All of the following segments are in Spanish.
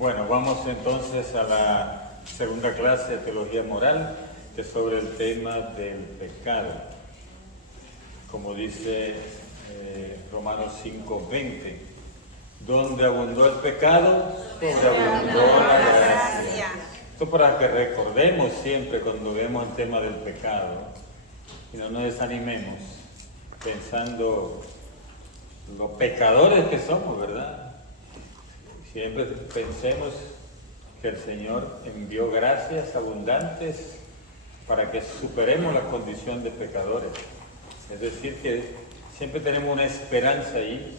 Bueno, vamos entonces a la segunda clase de Teología Moral, que es sobre el tema del pecado. Como dice Romanos 5:20, donde abundó el pecado, sobreabundó la gracia. Esto para que recordemos siempre cuando vemos el tema del pecado y no nos desanimemos pensando los pecadores que somos, ¿verdad? Siempre pensemos que el Señor envió gracias abundantes para que superemos la condición de pecadores. Es decir, que siempre tenemos una esperanza ahí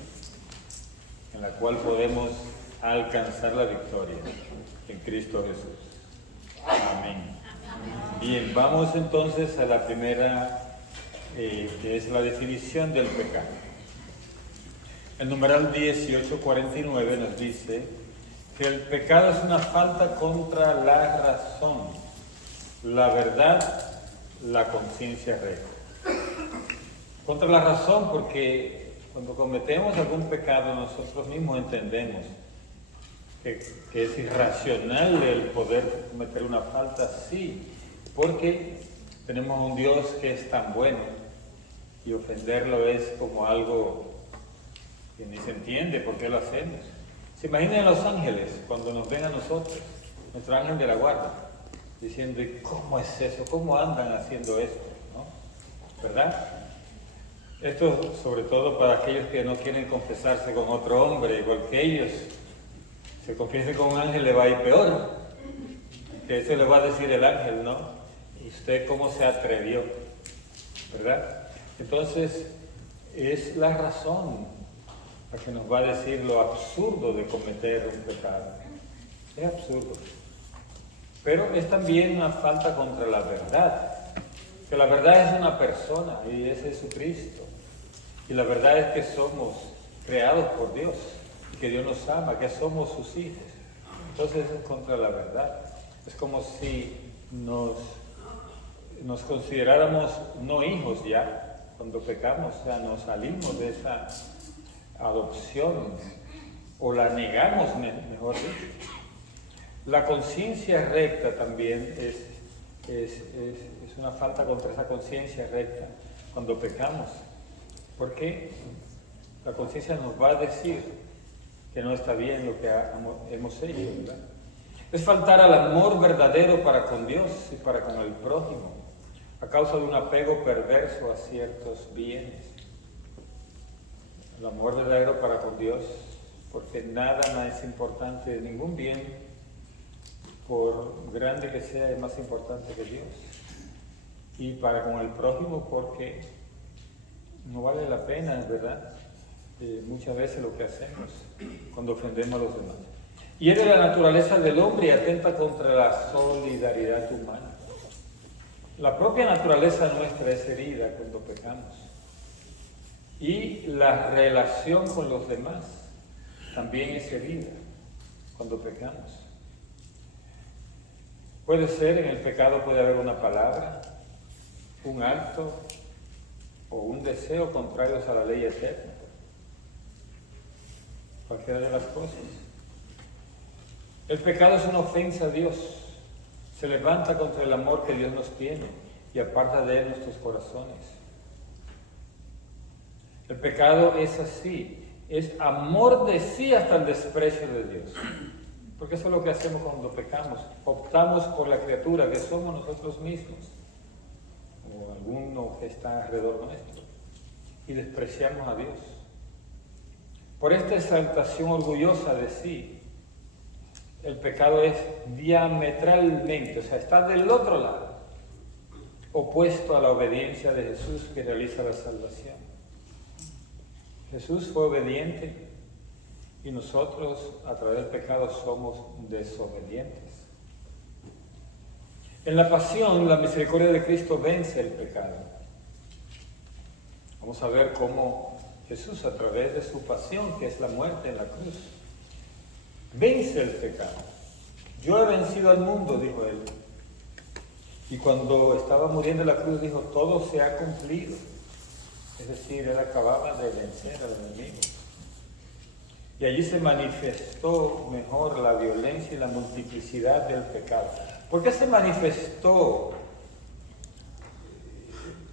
en la cual podemos alcanzar la victoria en Cristo Jesús. Amén. Bien, vamos entonces a la primera, que es la definición del pecado. El numeral 1849 nos dice que el pecado es una falta contra la razón, la verdad, la conciencia recta. Contra la razón, porque cuando cometemos algún pecado nosotros mismos entendemos que es irracional el poder cometer una falta, sí, porque tenemos un Dios que es tan bueno y ofenderlo es como algo que ni se entiende por qué lo hacemos. Se imaginan a los ángeles cuando nos ven a nosotros, nuestro ángel de la guarda, diciendo, ¿cómo es eso? ¿Cómo andan haciendo esto? ¿No? ¿Verdad? Esto sobre todo para aquellos que no quieren confesarse con otro hombre, igual que ellos. Se confiesen con un ángel le va a ir peor, que eso le va a decir el ángel, ¿no? ¿Y usted cómo se atrevió? ¿Verdad? Entonces, es la razón la que nos va a decir lo absurdo de cometer un pecado. Es absurdo. Pero es también una falta contra la verdad. Que la verdad es una persona y es Jesucristo. Y la verdad es que somos creados por Dios, que Dios nos ama, que somos sus hijos. Entonces es contra la verdad. Es como si nos consideráramos no hijos ya, cuando pecamos, o sea, nos salimos de esa adopción, o la negamos, mejor dicho. La conciencia recta también es una falta contra esa conciencia recta cuando pecamos, porque la conciencia nos va a decir que no está bien lo que hemos hecho, ¿verdad? Es faltar al amor verdadero para con Dios y para con el prójimo, a causa de un apego perverso a ciertos bienes. El amor verdadero para con Dios, porque nada más importante, ningún bien, por grande que sea, es más importante que Dios. Y para con el prójimo, porque no vale la pena, ¿verdad? Muchas veces lo que hacemos cuando ofendemos a los demás. Hiere la naturaleza del hombre y atenta contra la solidaridad humana. La propia naturaleza nuestra es herida cuando pecamos. Y la relación con los demás también es herida cuando pecamos. Puede ser, en el pecado puede haber una palabra, un acto o un deseo contrarios a la ley eterna. Cualquiera de las cosas. El pecado es una ofensa a Dios. Se levanta contra el amor que Dios nos tiene y aparta de él nuestros corazones. El pecado es así, es amor de sí hasta el desprecio de Dios. Porque eso es lo que hacemos cuando pecamos. Optamos por la criatura que somos nosotros mismos, o alguno que está alrededor nuestro, y despreciamos a Dios. Por esta exaltación orgullosa de sí, el pecado es diametralmente, o sea, está del otro lado, opuesto a la obediencia de Jesús que realiza la salvación. Jesús fue obediente y nosotros a través del pecado somos desobedientes. En la pasión, la misericordia de Cristo vence el pecado. Vamos a ver cómo Jesús, a través de su pasión, que es la muerte en la cruz, vence el pecado. Yo he vencido al mundo, dijo él. Y cuando estaba muriendo en la cruz, dijo, todo se ha cumplido. Es decir, él acababa de vencer al enemigo. Y allí se manifestó mejor la violencia y la multiplicidad del pecado. ¿Por qué se manifestó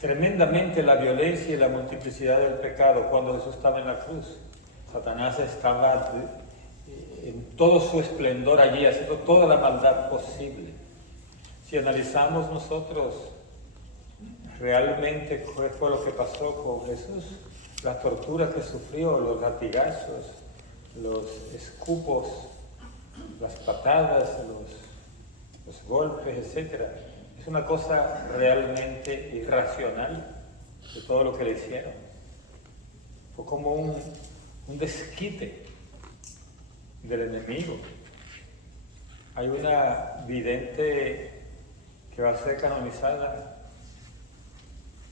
tremendamente la violencia y la multiplicidad del pecado cuando Jesús estaba en la cruz? Satanás estaba en todo su esplendor allí, haciendo toda la maldad posible. Si analizamos nosotros realmente qué fue lo que pasó con Jesús, las torturas que sufrió, los latigazos, los escupos, las patadas, los golpes, etc. Es una cosa realmente irracional de todo lo que le hicieron. Fue como un desquite del enemigo. Hay una vidente que va a ser canonizada,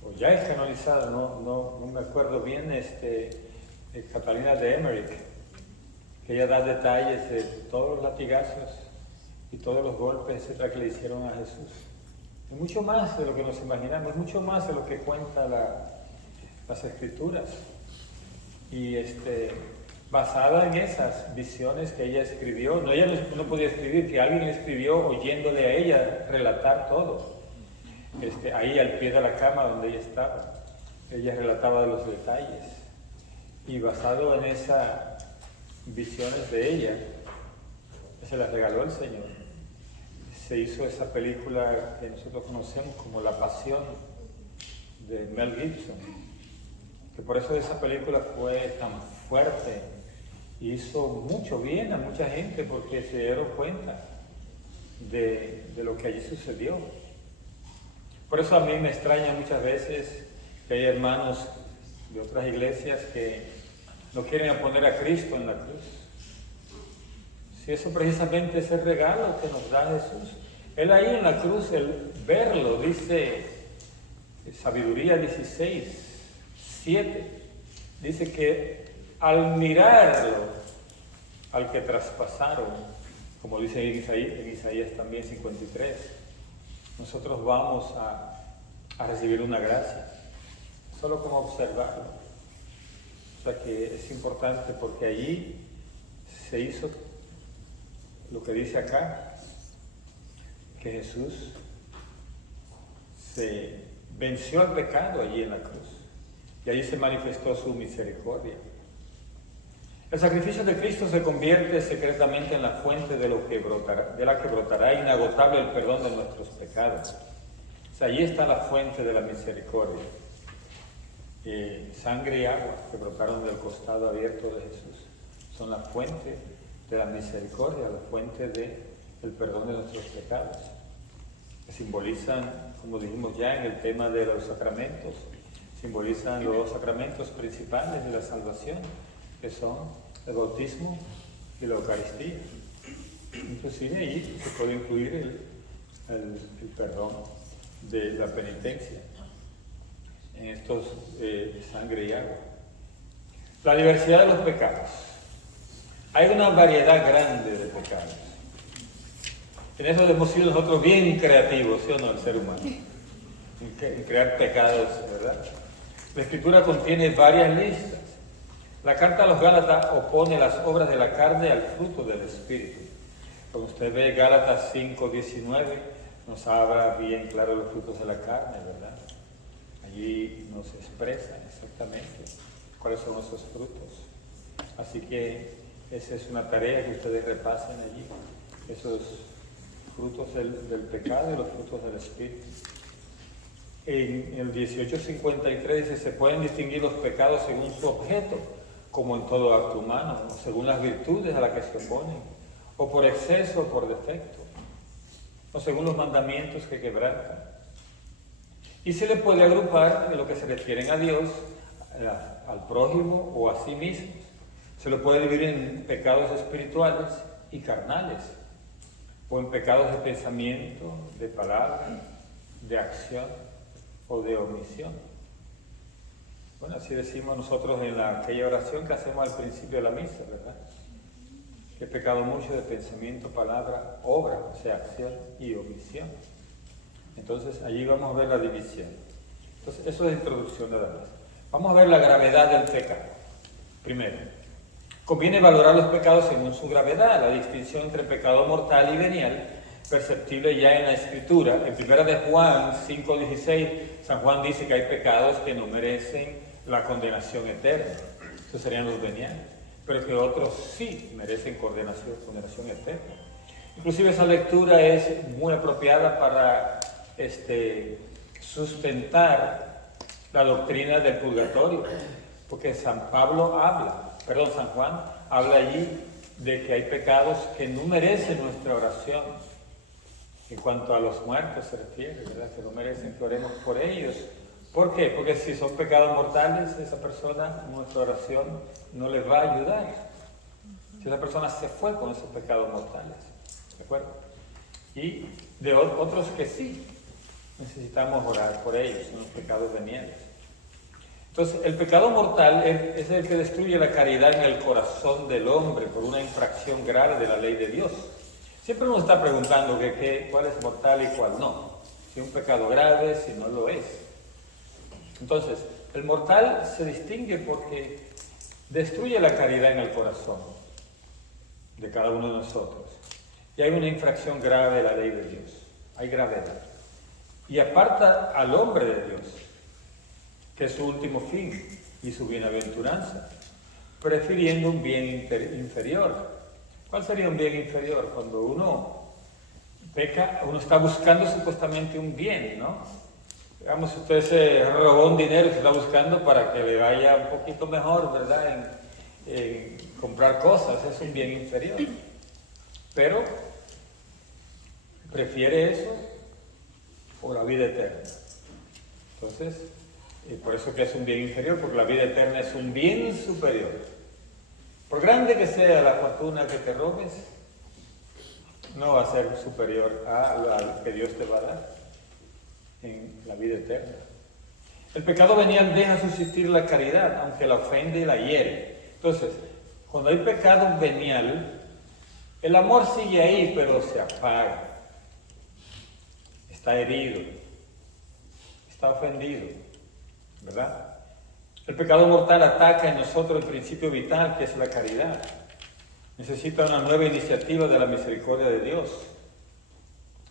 o ya es canonizada, no me acuerdo bien, Catalina de Emmerich, que ella da detalles de todos los latigazos y todos los golpes, etcétera, que le hicieron a Jesús. Es mucho más de lo que nos imaginamos, es mucho más de lo que cuenta las Escrituras. Y basada en esas visiones que ella escribió, ella no podía escribir, que alguien escribió oyéndole a ella relatar todo. Ahí al pie de la cama donde ella estaba, ella relataba de los detalles. Y basado en esas visiones de ella, se las regaló el Señor. Se hizo esa película que nosotros conocemos como La Pasión de Mel Gibson, que por eso esa película fue tan fuerte y hizo mucho bien a mucha gente porque se dieron cuenta de lo que allí sucedió. Por eso a mí me extraña muchas veces que hay hermanos de otras iglesias que no quieren poner a Cristo en la cruz. Si eso precisamente es el regalo que nos da Jesús. Él ahí en la cruz, el verlo, dice Sabiduría 16:7, dice que al mirarlo, al que traspasaron, como dice en Isaías también 53, nosotros vamos a recibir una gracia, solo como observarlo. O sea que es importante porque allí se hizo lo que dice acá, que Jesús se venció al pecado allí en la cruz y allí se manifestó su misericordia. El sacrificio de Cristo se convierte secretamente en la fuente de la que brotará inagotable el perdón de nuestros pecados. O sea, allí está la fuente de la misericordia. Sangre y agua que brotaron del costado abierto de Jesús son la fuente de la misericordia, la fuente del perdón de nuestros pecados, que simbolizan, como dijimos ya en el tema de los sacramentos, simbolizan los dos sacramentos principales de la salvación, que son el bautismo y la Eucaristía. Inclusive allí se puede incluir el perdón de la penitencia en estos sangre y agua. La diversidad de los pecados. Hay una variedad grande de pecados. En eso hemos sido nosotros bien creativos, ¿sí o no? El ser humano, en crear pecados, ¿verdad? La Escritura contiene varias listas. La carta a los Gálatas opone las obras de la carne al fruto del Espíritu. Cuando usted ve Gálatas 5:19, nos habla bien claro los frutos de la carne, ¿verdad? Allí nos expresan exactamente cuáles son esos frutos. Así que esa es una tarea que ustedes repasen allí, esos frutos del pecado y los frutos del Espíritu. En el 18:53 dice, se pueden distinguir los pecados según su objeto, como en todo acto humano, o según las virtudes a las que se oponen, o por exceso o por defecto, o según los mandamientos que quebrantan. Y se le puede agrupar en lo que se refieren a Dios, al prójimo o a sí mismo. Se lo puede dividir en pecados espirituales y carnales, o en pecados de pensamiento, de palabra, de acción o de omisión. Bueno, así decimos nosotros en aquella oración que hacemos al principio de la misa, ¿verdad? He pecado mucho de pensamiento, palabra, obra, o sea, acción y omisión. Entonces, allí vamos a ver la división. Entonces, eso es introducción nada más. Vamos a ver la gravedad del pecado. Primero, Conviene valorar los pecados según su gravedad. La distinción entre pecado mortal y venial, perceptible ya en la Escritura. En 1 de Juan 5:16, San Juan dice que hay pecados que no merecen la condenación eterna. Esos serían los veniales. Pero que otros sí merecen condenación eterna. Inclusive esa lectura es muy apropiada para sustentar la doctrina del purgatorio. Porque San Juan habla allí de que hay pecados que no merecen nuestra oración. En cuanto a los muertos se refiere, ¿verdad? Que no merecen que oremos por ellos. ¿Por qué? Porque si son pecados mortales, esa persona, nuestra oración no les va a ayudar. Si esa persona se fue con esos pecados mortales, ¿de acuerdo? Y de otros que sí, necesitamos orar por ellos, son los pecados veniales. Entonces, el pecado mortal es el que destruye la caridad en el corazón del hombre por una infracción grave de la ley de Dios. Siempre uno está preguntando cuál es mortal y cuál no. Si es un pecado grave, si no lo es. Entonces, el mortal se distingue porque destruye la caridad en el corazón de cada uno de nosotros. Y hay una infracción grave de la ley de Dios. Hay gravedad. Y aparta al hombre de Dios, que es su último fin y su bienaventuranza, prefiriendo un bien inferior. ¿Cuál sería un bien inferior? Cuando uno peca, uno está buscando supuestamente un bien, ¿no? Digamos, si usted se robó un dinero y se está buscando para que le vaya un poquito mejor, ¿verdad? En comprar cosas, es un bien inferior. Pero prefiere eso por la vida eterna. Entonces, por eso que es un bien inferior, porque la vida eterna es un bien superior. Por grande que sea la fortuna que te robes, no va a ser superior a que Dios te va a dar en la vida eterna. El pecado venial deja subsistir la caridad, aunque la ofende y la hiere. Entonces, cuando hay pecado venial, el amor sigue ahí, pero se apaga. Está herido, está ofendido, ¿verdad? El pecado mortal ataca en nosotros el principio vital, que es la caridad. Necesita una nueva iniciativa de la misericordia de Dios.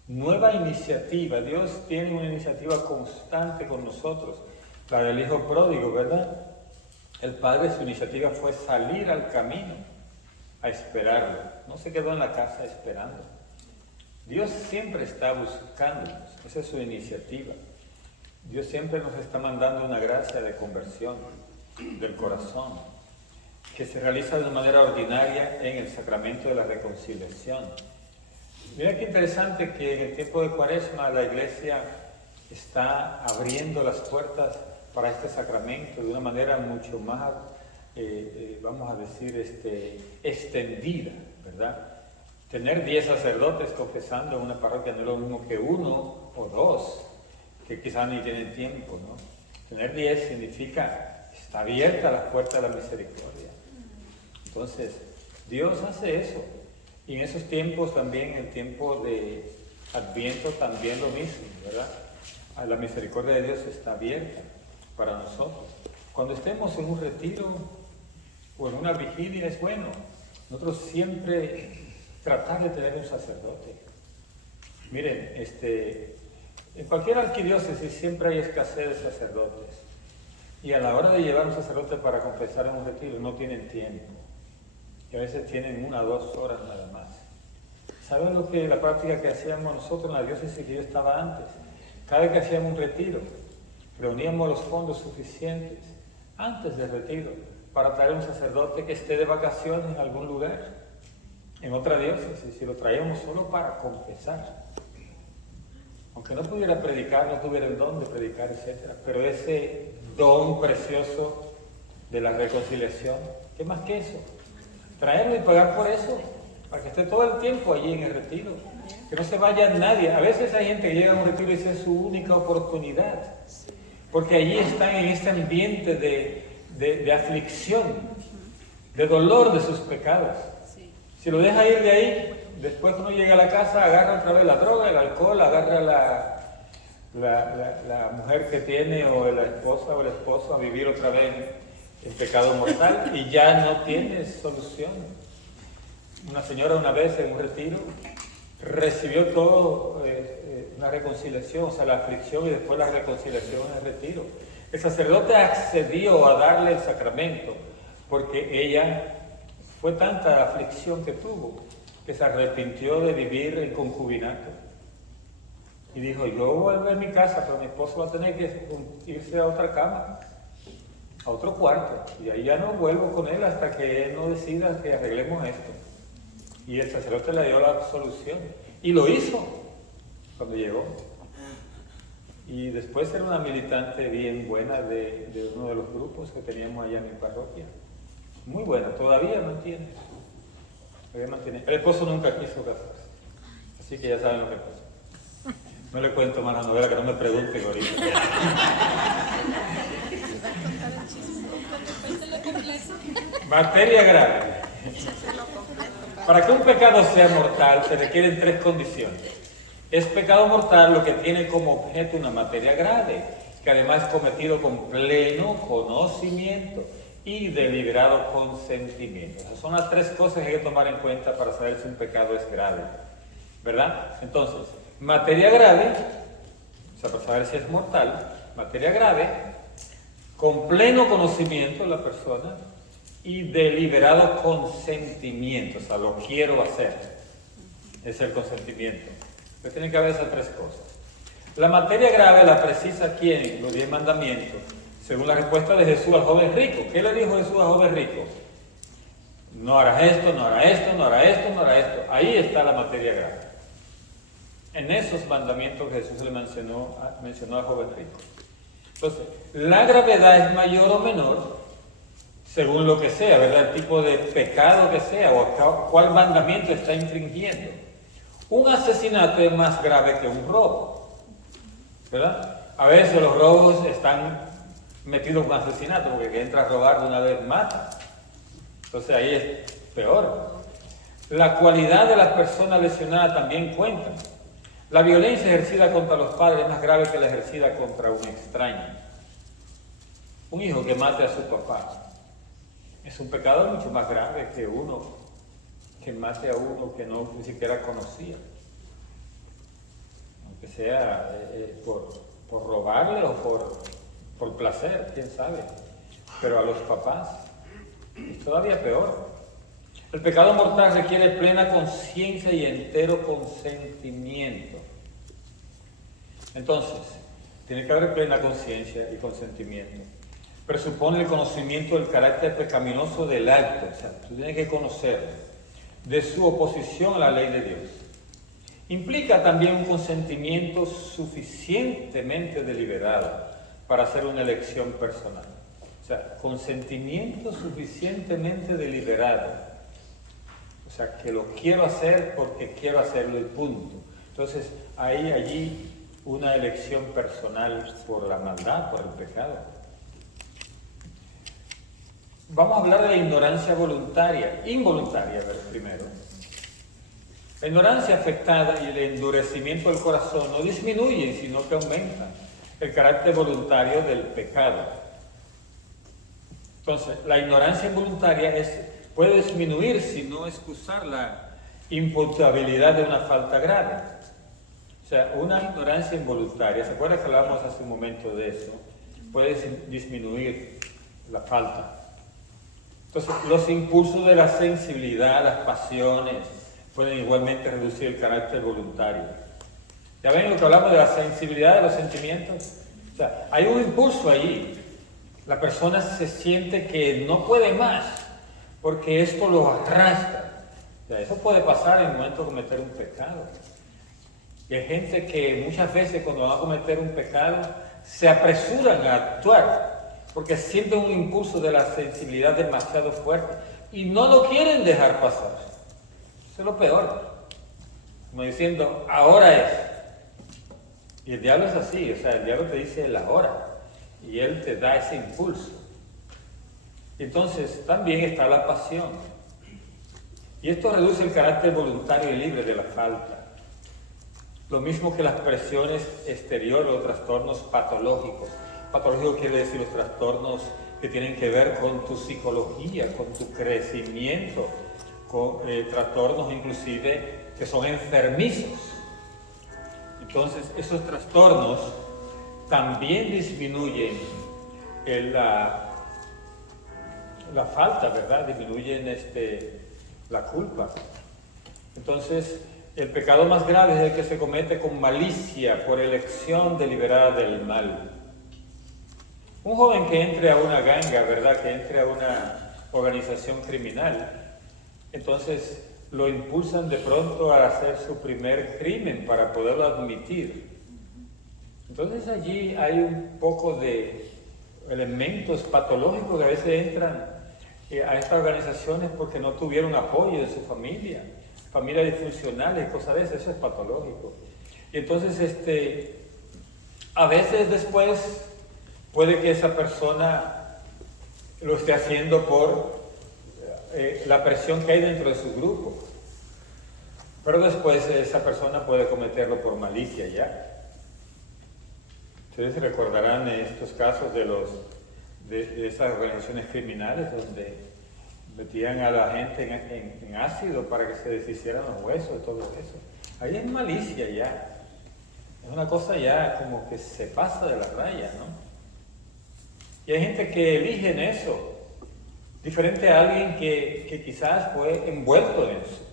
Nueva iniciativa. Dios tiene una iniciativa constante con nosotros. La del hijo pródigo, ¿verdad? El padre, su iniciativa fue salir al camino a esperarlo. No se quedó en la casa esperando. Dios siempre está buscándonos. Esa es su iniciativa. Dios siempre nos está mandando una gracia de conversión del corazón, que se realiza de una manera ordinaria en el sacramento de la reconciliación. Mira qué interesante que en el tiempo de Cuaresma la Iglesia está abriendo las puertas para este sacramento de una manera mucho más, vamos a decir, extendida, ¿verdad? Tener 10 sacerdotes confesando en una parroquia no es lo mismo que 1 o 2, que quizás ni tienen tiempo, ¿no? Tener 10 significa, está abierta la puerta de la misericordia. Entonces, Dios hace eso. Y en esos tiempos también, el tiempo de Adviento, también lo mismo, ¿verdad? La misericordia de Dios está abierta para nosotros. Cuando estemos en un retiro o en una vigilia es bueno. Nosotros siempre tratar de tener un sacerdote. Miren, en cualquier arquidiócesis siempre hay escasez de sacerdotes. Y a la hora de llevar un sacerdote para confesar en un retiro no tienen tiempo. Y a veces tienen 1 o 2 horas nada más. ¿Saben lo que la práctica que hacíamos nosotros en la diócesis que yo estaba antes? Cada vez que hacíamos un retiro, reuníamos los fondos suficientes antes del retiro para traer un sacerdote que esté de vacaciones en algún lugar, en otra diócesis, y lo traíamos solo para confesar. Aunque no pudiera predicar, no tuviera el don de predicar, etc. Pero ese don precioso de la reconciliación, ¿qué más que eso? Traerlo y pagar por eso, para que esté todo el tiempo allí en el retiro. Que no se vaya nadie. A veces hay gente que llega a un retiro y esa es su única oportunidad. Porque allí están en este ambiente de aflicción, de dolor de sus pecados. Si lo deja ir de ahí, después cuando llega a la casa, agarra otra vez la droga, el alcohol, agarra la mujer que tiene, o la esposa o el esposo, a vivir otra vez en pecado mortal y ya no tienes solución. Una señora una vez en un retiro recibió todo, una reconciliación, o sea, la aflicción y después la reconciliación en el retiro. El sacerdote accedió a darle el sacramento porque ella fue tanta la aflicción que tuvo que se arrepintió de vivir en concubinato. Y dijo, yo voy a volver a mi casa, pero mi esposo va a tener que irse a otra cama, a otro cuarto. Y ahí ya no vuelvo con él hasta que él no decida que arreglemos esto. Y el sacerdote le dio la solución. Y lo hizo cuando llegó. Y después era una militante bien buena de uno de los grupos que teníamos allá en mi parroquia. Muy buena, todavía mantiene. El esposo nunca quiso casarse. Así que ya saben lo que pasa. No le cuento más la novela, que no me pregunten ahorita. Materia grave. Para que un pecado sea mortal se requieren 3 condiciones. Es pecado mortal lo que tiene como objeto una materia grave, que además es cometido con pleno conocimiento y deliberado consentimiento. Esas son las 3 cosas que hay que tomar en cuenta para saber si un pecado es grave, ¿verdad? Entonces, materia grave, o sea, para saber si es mortal, materia grave, con pleno conocimiento de la persona y deliberado consentimiento, o sea, lo quiero hacer, es el consentimiento. Pero tienen que haber esas 3 cosas. La materia grave la precisa ¿quién? Los 10 mandamientos, según la respuesta de Jesús al joven rico. ¿Qué le dijo Jesús al joven rico? No harás esto, no harás esto, no harás esto, no harás esto. Ahí está la materia grave. En esos mandamientos que Jesús le mencionó al joven rico. Entonces, la gravedad es mayor o menor según lo que sea, ¿verdad? El tipo de pecado que sea o cuál mandamiento está infringiendo. Un asesinato es más grave que un robo, ¿verdad? A veces los robos están metidos con asesinato, porque que entra a robar de una vez mata. Entonces ahí es peor. La cualidad de las personas lesionadas también cuenta. La violencia ejercida contra los padres es más grave que la ejercida contra un extraño. Un hijo que mate a su papá es un pecado mucho más grave que uno que mate a uno que no ni siquiera conocía. Aunque sea por robarle o por placer, quién sabe. Pero a los papás es todavía peor. El pecado mortal requiere plena conciencia y entero consentimiento. Entonces, tiene que haber plena conciencia y consentimiento. Presupone el conocimiento del carácter pecaminoso del acto. O sea, tú tienes que conocer de su oposición a la ley de Dios. Implica también un consentimiento suficientemente deliberado para hacer una elección personal. O sea, consentimiento suficientemente deliberado. O sea, que lo quiero hacer porque quiero hacerlo y punto. Entonces, hay allí una elección personal por la maldad, por el pecado. Vamos a hablar de la ignorancia voluntaria, involuntaria, primero. La ignorancia afectada y el endurecimiento del corazón no disminuyen, sino que aumentan el carácter voluntario del pecado. Entonces, la ignorancia involuntaria puede disminuir, si no excusar la imputabilidad de una falta grave. O sea, una ignorancia involuntaria, ¿se acuerdan que hablábamos hace un momento de eso? Puede disminuir la falta. Entonces, los impulsos de la sensibilidad, las pasiones, pueden igualmente reducir el carácter voluntario. ¿Ya ven lo que hablamos de la sensibilidad de los sentimientos? O sea, hay un impulso allí. La persona se siente que no puede más, porque esto lo arrastra. O sea, eso puede pasar en el momento de cometer un pecado. Y hay gente que muchas veces cuando van a cometer un pecado, se apresuran a actuar, porque sienten un impulso de la sensibilidad demasiado fuerte y no lo quieren dejar pasar. Eso es lo peor. Como diciendo, ahora es. Y el diablo es así, o sea, el diablo te dice el ahora y él te da ese impulso. Entonces, también está la pasión. Y esto reduce el carácter voluntario y libre de la falta. Lo mismo que las presiones exteriores o trastornos patológicos. Patológico quiere decir los trastornos que tienen que ver con tu psicología, con tu crecimiento, con trastornos inclusive que son enfermizos. Entonces, esos trastornos también disminuyen la falta, ¿verdad? Disminuyen la culpa. Entonces, el pecado más grave es el que se comete con malicia, por elección deliberada del mal. Un joven que entre a una ganga, ¿verdad? Que entre a una organización criminal, entonces lo impulsan de pronto a hacer su primer crimen para poderlo admitir. Entonces allí hay un poco de elementos patológicos que a veces entran a estas organizaciones porque no tuvieron apoyo de su familia, familias disfuncionales, cosas de esas, eso es patológico. Y entonces a veces después puede que esa persona lo esté haciendo por la presión que hay dentro de su grupo, pero después esa persona puede cometerlo por malicia ya. Ustedes recordarán estos casos de esas organizaciones criminales donde metían a la gente en ácido para que se deshicieran los huesos y todo eso. Ahí es malicia ya. Es una cosa ya como que se pasa de la raya, ¿no? Y hay gente que elige en eso, diferente a alguien que quizás fue envuelto en eso.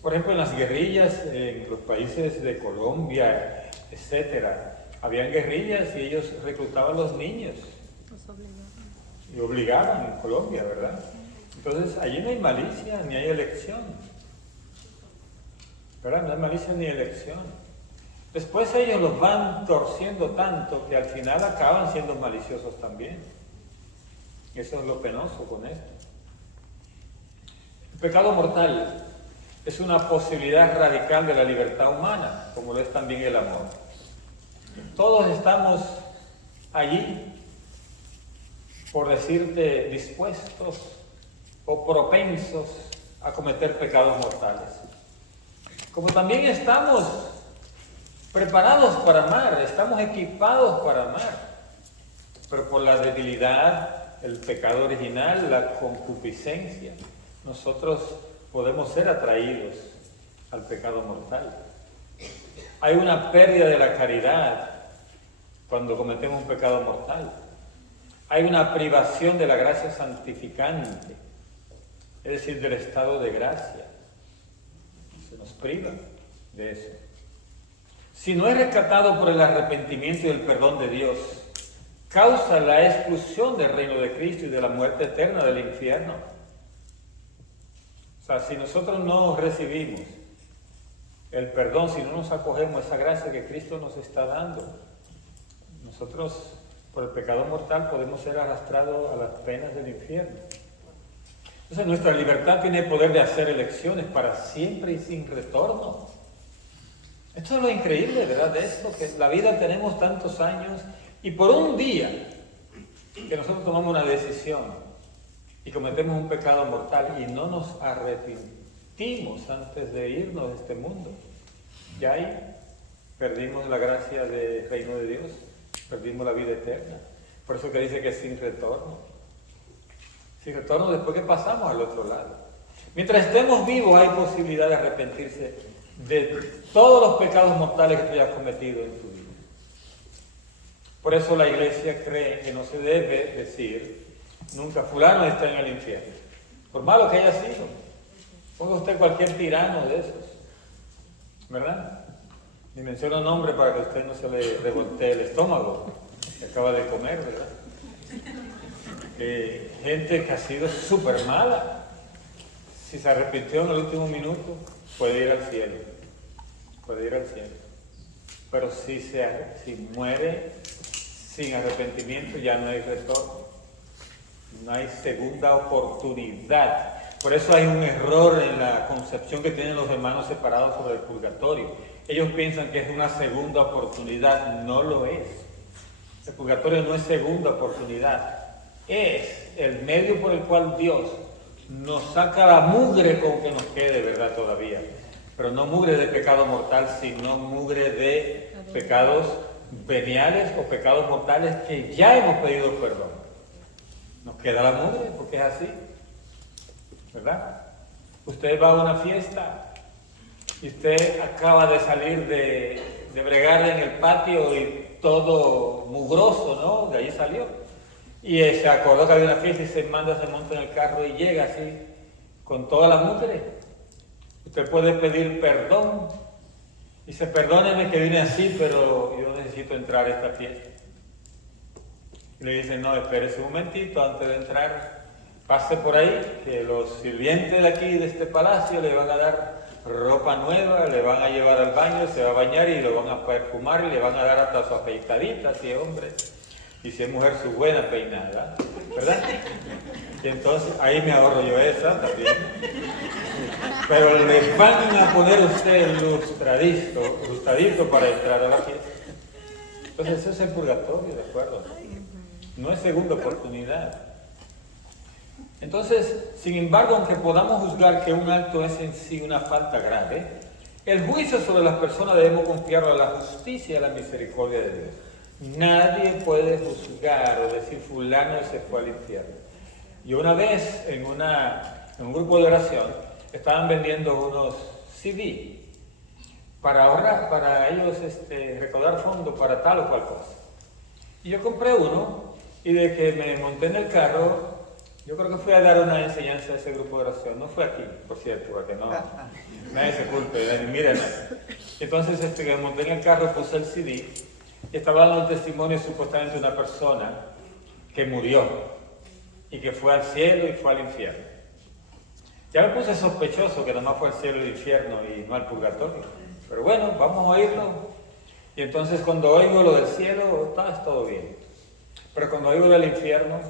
Por ejemplo, en las guerrillas, en los países de Colombia, etcétera, habían guerrillas y ellos reclutaban a los niños. Y obligaban en Colombia, ¿verdad? Entonces, allí no hay malicia ni hay elección. ¿Verdad? No hay malicia ni elección. Después ellos los van torciendo tanto que al final acaban siendo maliciosos también. Eso es lo penoso con esto. El pecado mortal es una posibilidad radical de la libertad humana, como lo es también el amor. Todos estamos allí, por decirte, dispuestos o propensos a cometer pecados mortales. Como también estamos preparados para amar, estamos equipados para amar, pero por la debilidad, el pecado original, la concupiscencia, nosotros podemos ser atraídos al pecado mortal. Hay una pérdida de la caridad cuando cometemos un pecado mortal. Hay una privación de la gracia santificante, es decir, del estado de gracia. Se nos priva de eso. Si no es rescatado por el arrepentimiento y el perdón de Dios, causa la exclusión del reino de Cristo y de la muerte eterna del infierno. O sea, si nosotros no recibimos el perdón, si no nos acogemos a esa gracia que Cristo nos está dando, nosotros por el pecado mortal podemos ser arrastrados a las penas del infierno. Entonces nuestra libertad tiene el poder de hacer elecciones para siempre y sin retorno. Esto es lo increíble, ¿verdad? De esto, que la vida tenemos tantos años y por un día que nosotros tomamos una decisión y cometemos un pecado mortal y no nos arrepentimos antes de irnos de este mundo, ya ahí perdimos la gracia del reino de Dios, perdimos la vida eterna. Por eso que dice que es sin retorno. Sin retorno después que pasamos al otro lado. Mientras estemos vivos hay posibilidad de arrepentirse de todos los pecados mortales que tú hayas cometido en tu vida. Por eso la iglesia cree que no se debe decir nunca fulano está en el infierno, por malo que haya sido. Ponga usted cualquier tirano de esos, ¿verdad? Ni menciona nombre para que a usted no se le revoltee el estómago que acaba de comer, ¿verdad? Gente que ha sido súper mala, si se arrepintió en el último minuto, puede ir al cielo, puede ir al cielo. Pero si muere sin arrepentimiento, ya no hay retorno, no hay segunda oportunidad. Por eso hay un error en la concepción que tienen los hermanos separados sobre el purgatorio. Ellos piensan que es una segunda oportunidad, no lo es. El purgatorio no es segunda oportunidad, es el medio por el cual Dios nos saca la mugre con que nos quede, ¿verdad? Todavía. Pero no mugre de pecado mortal, sino mugre de pecados veniales o pecados mortales que ya hemos pedido perdón. nos queda la mugre, porque es así, ¿verdad? Usted va a una fiesta y usted acaba de salir de bregar en el patio y todo mugroso, ¿no? De ahí salió. Y se acordó que había una fiesta y se monta en el carro y llega así, con toda la mugre. Usted puede pedir perdón. Dice, perdóneme que vine así, pero yo necesito entrar a esta fiesta. Y le dicen, no, espérese un momentito antes de entrar. Pase por ahí, que los sirvientes de aquí, de este palacio, le van a dar ropa nueva, le van a llevar al baño, se va a bañar y lo van a perfumar y le van a dar hasta su afeitadita, si es hombre. Y si es mujer, su buena peinada, ¿verdad? Y entonces, ahí me ahorro yo esa también. Pero le van a poner a usted lustradito para entrar a la fiesta. Entonces, eso es el purgatorio, ¿de acuerdo? No es segunda oportunidad. Entonces, sin embargo, aunque podamos juzgar que un acto es en sí una falta grave, el juicio sobre las personas debemos confiarlo a la justicia y a la misericordia de Dios. Nadie puede juzgar o decir fulano se fue al infierno. Yo una vez en un grupo de oración estaban vendiendo unos CD para ahorrar, para ellos recaudar fondos para tal o cual cosa. Y yo compré uno y de que me monté en el carro, yo creo que fui a dar una enseñanza a ese grupo de oración. No fue aquí, por cierto, porque no, nadie se culpe, miren. Entonces me monté en el carro, puse el CD y estaba dando un testimonio supuestamente de una persona que murió y que fue al cielo y fue al infierno. Ya me puse sospechoso que nada más fue al cielo y al infierno y no al purgatorio. Pero bueno, vamos a oírlo. Y entonces cuando oigo lo del cielo, está todo bien. Pero cuando oigo del infierno,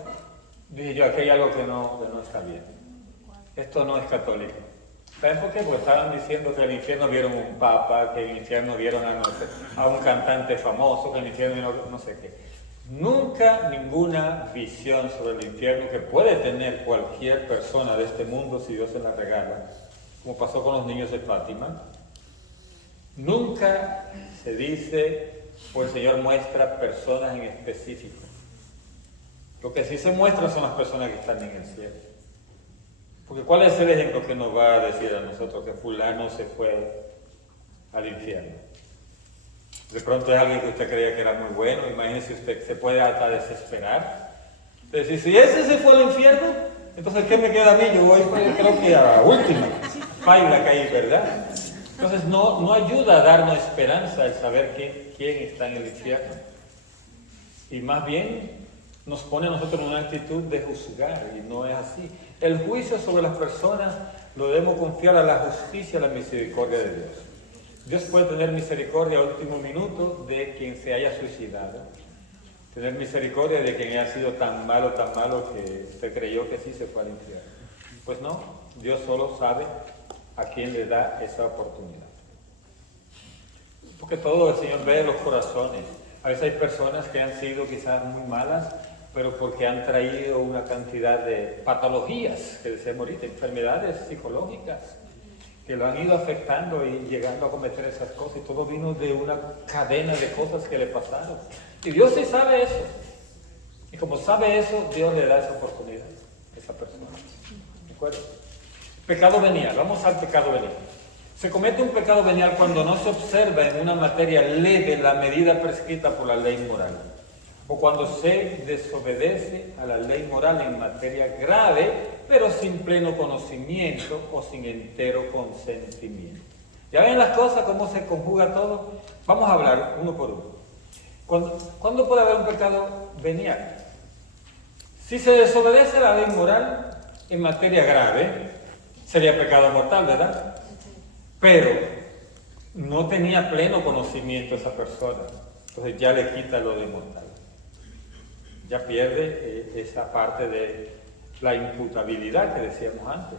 dije yo, aquí hay algo que no está bien. Esto no es católico. ¿Saben por qué? Porque estaban diciendo que en el infierno vieron un papa, que en el infierno vieron a un cantante famoso, que en el infierno vieron no sé qué. Nunca ninguna visión sobre el infierno que puede tener cualquier persona de este mundo si Dios se la regala, como pasó con los niños de Fátima, nunca se dice o el Señor muestra personas en específico. Lo que sí se muestra son las personas que están en el cielo. Porque ¿cuál es el ejemplo que nos va a decir a nosotros que fulano se fue al infierno? De pronto es alguien que usted creía que era muy bueno, imagínese usted, se puede hasta desesperar. Entonces, si ese se fue al infierno, entonces ¿qué me queda a mí? Yo voy, creo que a la última, paila que hay, ¿verdad? Entonces no ayuda a darnos esperanza el saber quién está en el infierno. Y más bien nos pone a nosotros en una actitud de juzgar, y no es así. El juicio sobre las personas lo debemos confiar a la justicia y a la misericordia de Dios. Dios puede tener misericordia al último minuto de quien se haya suicidado, tener misericordia de quien haya sido tan malo que usted creyó que sí se fue al infierno. Pues no, Dios solo sabe a quién le da esa oportunidad. Porque todo el Señor ve los corazones. A veces hay personas que han sido quizás muy malas, pero porque han traído una cantidad de patologías, que decíamos ahorita, enfermedades psicológicas, que lo han ido afectando y llegando a cometer esas cosas, y todo vino de una cadena de cosas que le pasaron. Y Dios sí sabe eso. Y como sabe eso, Dios le da esa oportunidad a esa persona. ¿De acuerdo? Pecado venial. Vamos al pecado venial. Se comete un pecado venial cuando no se observa en una materia leve la medida prescrita por la ley moral, o cuando se desobedece a la ley moral en materia grave, pero sin pleno conocimiento o sin entero consentimiento. ¿Ya ven las cosas, cómo se conjuga todo? Vamos a hablar uno por uno. ¿Cuándo puede haber un pecado venial? Si se desobedece a la ley moral en materia grave, sería pecado mortal, ¿verdad? Pero no tenía pleno conocimiento esa persona, entonces ya le quita lo de mortal. Ya pierde esa parte de la imputabilidad que decíamos antes.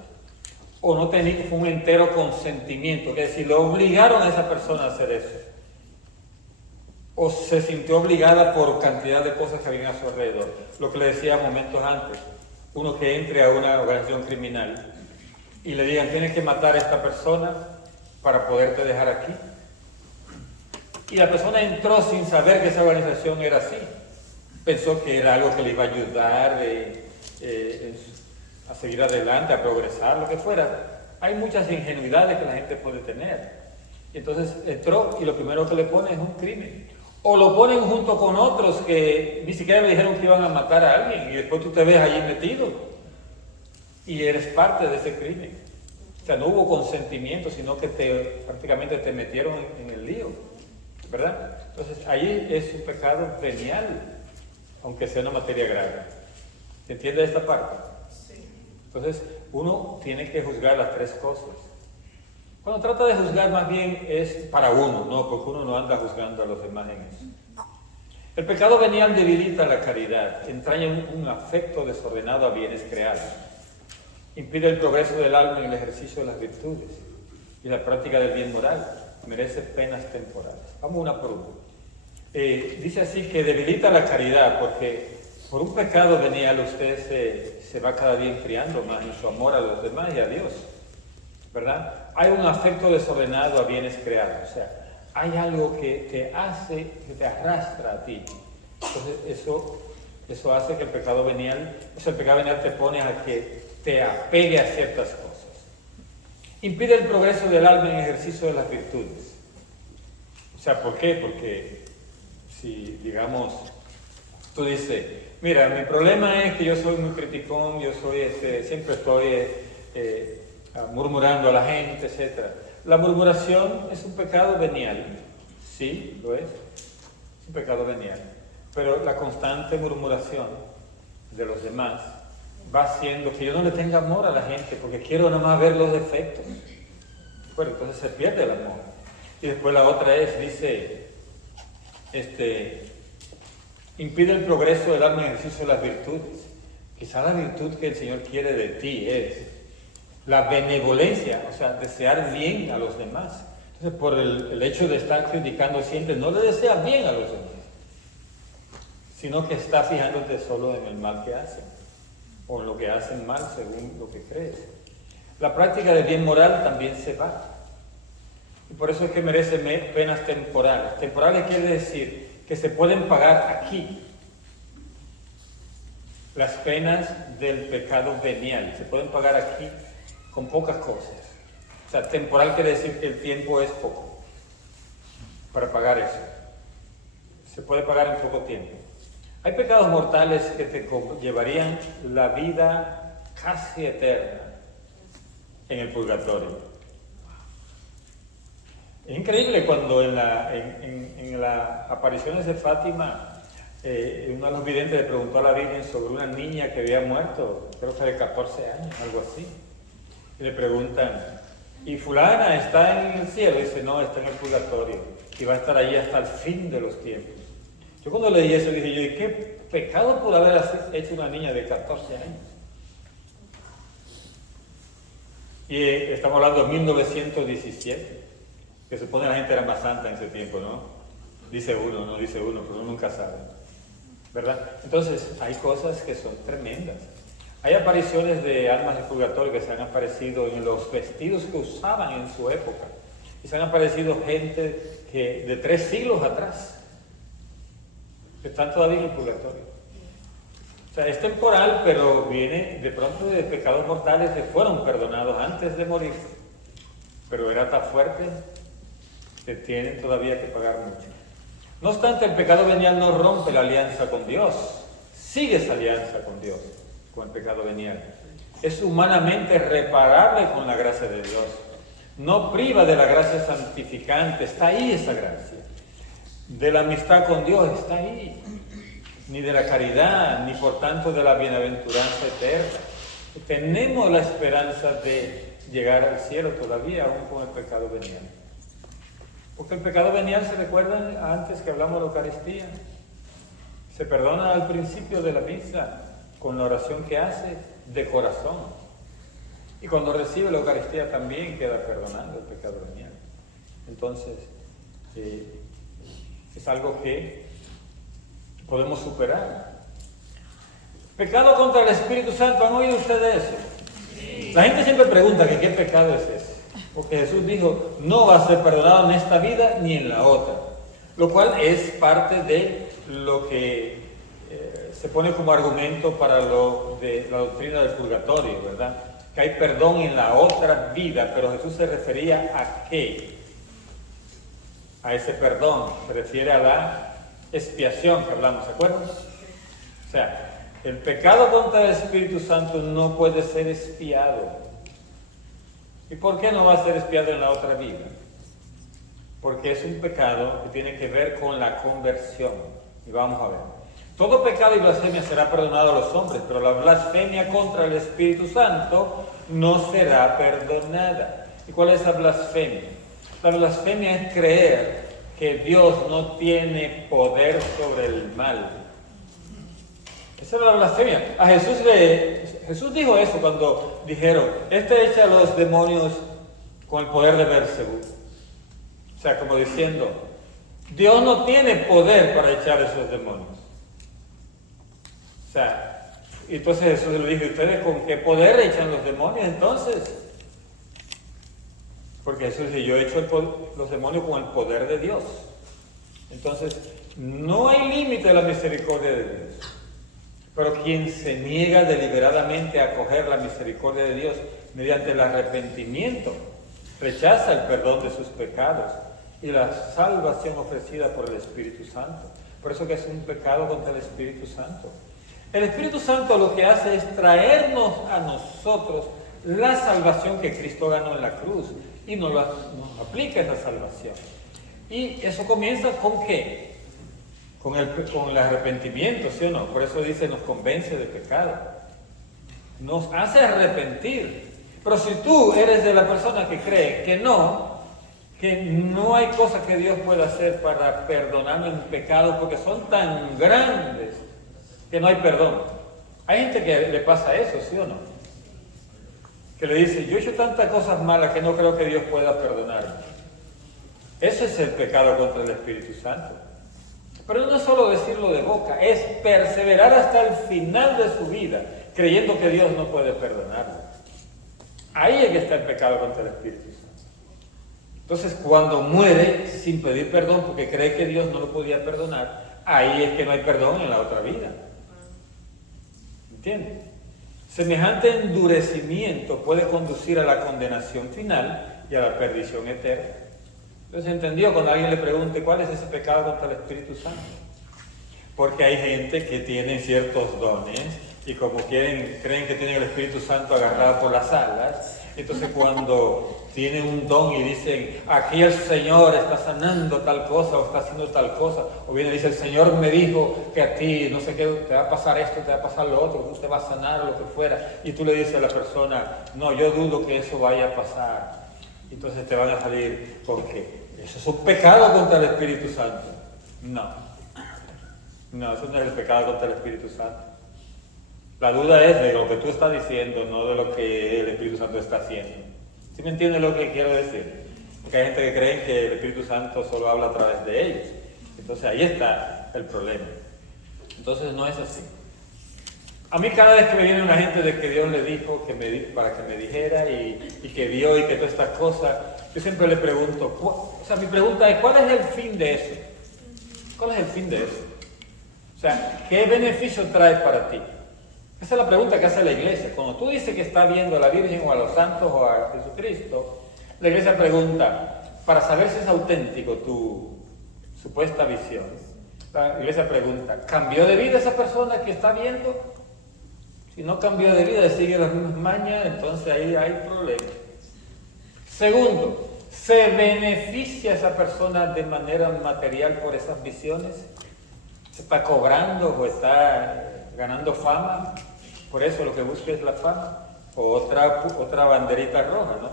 O no tenía un entero consentimiento, es decir, lo obligaron a esa persona a hacer eso. O se sintió obligada por cantidad de cosas que habían a su alrededor. Lo que le decía momentos antes, uno que entre a una organización criminal y le digan, tienes que matar a esta persona para poderte dejar aquí. Y la persona entró sin saber que esa organización era así. Pensó que era algo que le iba a ayudar a seguir adelante, a progresar, lo que fuera. Hay muchas ingenuidades que la gente puede tener. Entonces entró y lo primero que le pone es un crimen. O lo ponen junto con otros que ni siquiera le dijeron que iban a matar a alguien y después tú te ves allí metido y eres parte de ese crimen. O sea, no hubo consentimiento, sino que prácticamente te metieron en el lío, ¿verdad? Entonces ahí es un pecado venial, aunque sea una materia grave. ¿Se entiende esta parte? Sí. Entonces uno tiene que juzgar las tres cosas. Cuando trata de juzgar, más bien es para uno, ¿no? Porque uno no anda juzgando a los demás en eso. El pecado venial debilita la caridad, entraña un afecto desordenado a bienes creados, impide el progreso del alma en el ejercicio de las virtudes y la práctica del bien moral, merece penas temporales. Vamos una por una. Dice así que debilita la caridad porque por un pecado venial usted se va cada día enfriando más en su amor a los demás y a Dios, ¿verdad? Hay un afecto desordenado a bienes creados, o sea, hay algo que te hace, que te arrastra a ti. Entonces eso hace que el pecado venial te pone a que te apegue a ciertas cosas. Impide el progreso del alma en ejercicio de las virtudes. O sea, ¿por qué? Porque si, digamos, tú dices, mira, mi problema es que yo soy muy criticón, yo soy siempre estoy murmurando a la gente, etc. La murmuración es un pecado venial, sí, lo es un pecado venial, pero la constante murmuración de los demás va haciendo que yo no le tenga amor a la gente, porque quiero nomás ver los defectos. Bueno, entonces se pierde el amor. Y después la otra dice, impide el progreso del alma en ejercicio de las virtudes. Quizá la virtud que el Señor quiere de ti es la benevolencia, o sea, desear bien a los demás. Entonces, por el hecho de estar criticando siempre, no le deseas bien a los demás, sino que está fijándote solo en el mal que hacen, o en lo que hacen mal según lo que crees. La práctica del bien moral también se va. Y por eso es que merece penas temporales. Temporales quiere decir que se pueden pagar aquí. Las penas del pecado venial se pueden pagar aquí con pocas cosas. O sea, temporal quiere decir que el tiempo es poco para pagar eso. Se puede pagar en poco tiempo. Hay pecados mortales que te llevarían la vida casi eterna en el purgatorio. Es increíble cuando en las apariciones de Fátima, uno de los videntes le preguntó a la Virgen sobre una niña que había muerto, creo que de 14 años, algo así. Y le preguntan, ¿y fulana está en el cielo? Y dice, no, está en el purgatorio y va a estar allí hasta el fin de los tiempos. Yo cuando leí eso dije yo, ¿y qué pecado por haber hecho una niña de 14 años? Y estamos hablando de 1917, que supone la gente era más santa en ese tiempo, ¿no? Dice uno, no dice uno, pero uno nunca sabe, ¿verdad? Entonces, hay cosas que son tremendas. Hay apariciones de almas del purgatorio que se han aparecido en los vestidos que usaban en su época. Y se han aparecido gente que de 3 siglos atrás, que están todavía en el purgatorio. O sea, es temporal, pero viene de pronto de pecados mortales que fueron perdonados antes de morir. Pero era tan fuerte que tienen todavía que pagar mucho. No obstante, el pecado venial no rompe la alianza con Dios. Sigue esa alianza con Dios, con el pecado venial. Es humanamente reparable con la gracia de Dios. No priva de la gracia santificante, está ahí esa gracia. De la amistad con Dios, está ahí. Ni de la caridad, ni por tanto de la bienaventuranza eterna. Tenemos la esperanza de llegar al cielo todavía, aún con el pecado venial. Porque el pecado venial, ¿se recuerdan antes que hablamos de la Eucaristía? Se perdona al principio de la misa con la oración que hace de corazón. Y cuando recibe la Eucaristía también queda perdonando el pecado venial. Entonces, es algo que podemos superar. Pecado contra el Espíritu Santo, ¿han oído ustedes eso? Sí. La gente siempre pregunta que qué pecado es ese. Porque Jesús dijo, no va a ser perdonado en esta vida ni en la otra. Lo cual es parte de lo que se pone como argumento para lo de la doctrina del purgatorio, ¿verdad? Que hay perdón en la otra vida, pero Jesús se refería ¿a qué? A ese perdón, se refiere a la expiación que hablamos, ¿se acuerdan? O sea, el pecado contra el Espíritu Santo no puede ser expiado. ¿Y por qué no va a ser expiado en la otra vida? Porque es un pecado que tiene que ver con la conversión. Y vamos a ver. Todo pecado y blasfemia será perdonado a los hombres, pero la blasfemia contra el Espíritu Santo no será perdonada. ¿Y cuál es la blasfemia? La blasfemia es creer que Dios no tiene poder sobre el mal. Esa es la blasfemia. A Jesús dijo eso cuando dijeron, echa a los demonios con el poder de Beelzebú. O sea, como diciendo, Dios no tiene poder para echar a esos demonios. O sea, entonces Jesús le dijo, ¿ustedes con qué poder echan los demonios entonces? Porque Jesús dice, yo echo los demonios con el poder de Dios. Entonces, no hay límite a la misericordia de Dios. Pero quien se niega deliberadamente a acoger la misericordia de Dios mediante el arrepentimiento, rechaza el perdón de sus pecados y la salvación ofrecida por el Espíritu Santo. Por eso que es un pecado contra el Espíritu Santo. El Espíritu Santo lo que hace es traernos a nosotros la salvación que Cristo ganó en la cruz y nos aplica esa salvación. Y eso comienza ¿con qué? Con el arrepentimiento, ¿sí o no? Por eso dice, nos convence de pecado. Nos hace arrepentir. Pero si tú eres de la persona que cree que no hay cosa que Dios pueda hacer para perdonarme un pecado porque son tan grandes que no hay perdón. Hay gente que le pasa eso, ¿sí o no? Que le dice, yo he hecho tantas cosas malas que no creo que Dios pueda perdonarme. Ese es el pecado contra el Espíritu Santo. Pero no es solo decirlo de boca, es perseverar hasta el final de su vida, creyendo que Dios no puede perdonarlo. Ahí es que está el pecado contra el Espíritu Santo. Entonces, cuando muere sin pedir perdón porque cree que Dios no lo podía perdonar, ahí es que no hay perdón en la otra vida. ¿Entiendes? Semejante endurecimiento puede conducir a la condenación final y a la perdición eterna. Entonces, ¿entendió? Cuando alguien le pregunte cuál es ese pecado contra el Espíritu Santo. Porque hay gente que tiene ciertos dones y como creen que tienen el Espíritu Santo agarrado por las alas, entonces cuando tienen un don y dicen, aquí el Señor está sanando tal cosa o está haciendo tal cosa, o viene y dice, el Señor me dijo que a ti, no sé qué, te va a pasar esto, te va a pasar lo otro, que usted va a sanar o lo que fuera, y tú le dices a la persona, no, yo dudo que eso vaya a pasar. Entonces te van a salir con que eso es un pecado contra el Espíritu Santo. No, eso no es el pecado contra el Espíritu Santo. La duda es de lo que tú estás diciendo, no de lo que el Espíritu Santo está haciendo. ¿Sí me entiendes lo que quiero decir? Porque hay gente que cree que el Espíritu Santo solo habla a través de ellos. Entonces ahí está el problema. Entonces no es así. A mí cada vez que me viene una gente de que Dios le dijo para que me dijera y que vio y que todas estas cosas, yo siempre le pregunto, mi pregunta es, ¿cuál es el fin de eso? ¿Cuál es el fin de eso? O sea, ¿qué beneficio trae para ti? Esa es la pregunta que hace la iglesia. Cuando tú dices que estás viendo a la Virgen o a los santos o a Jesucristo, la iglesia pregunta, para saber si es auténtico tu supuesta visión, la iglesia pregunta, ¿cambió de vida esa persona que está viendo? Si no cambió de vida y sigue las mismas mañas, entonces ahí hay problema. Segundo, ¿se beneficia esa persona de manera material por esas visiones? ¿Se está cobrando o está ganando fama? Por eso lo que busca es la fama. O otra banderita roja, ¿no?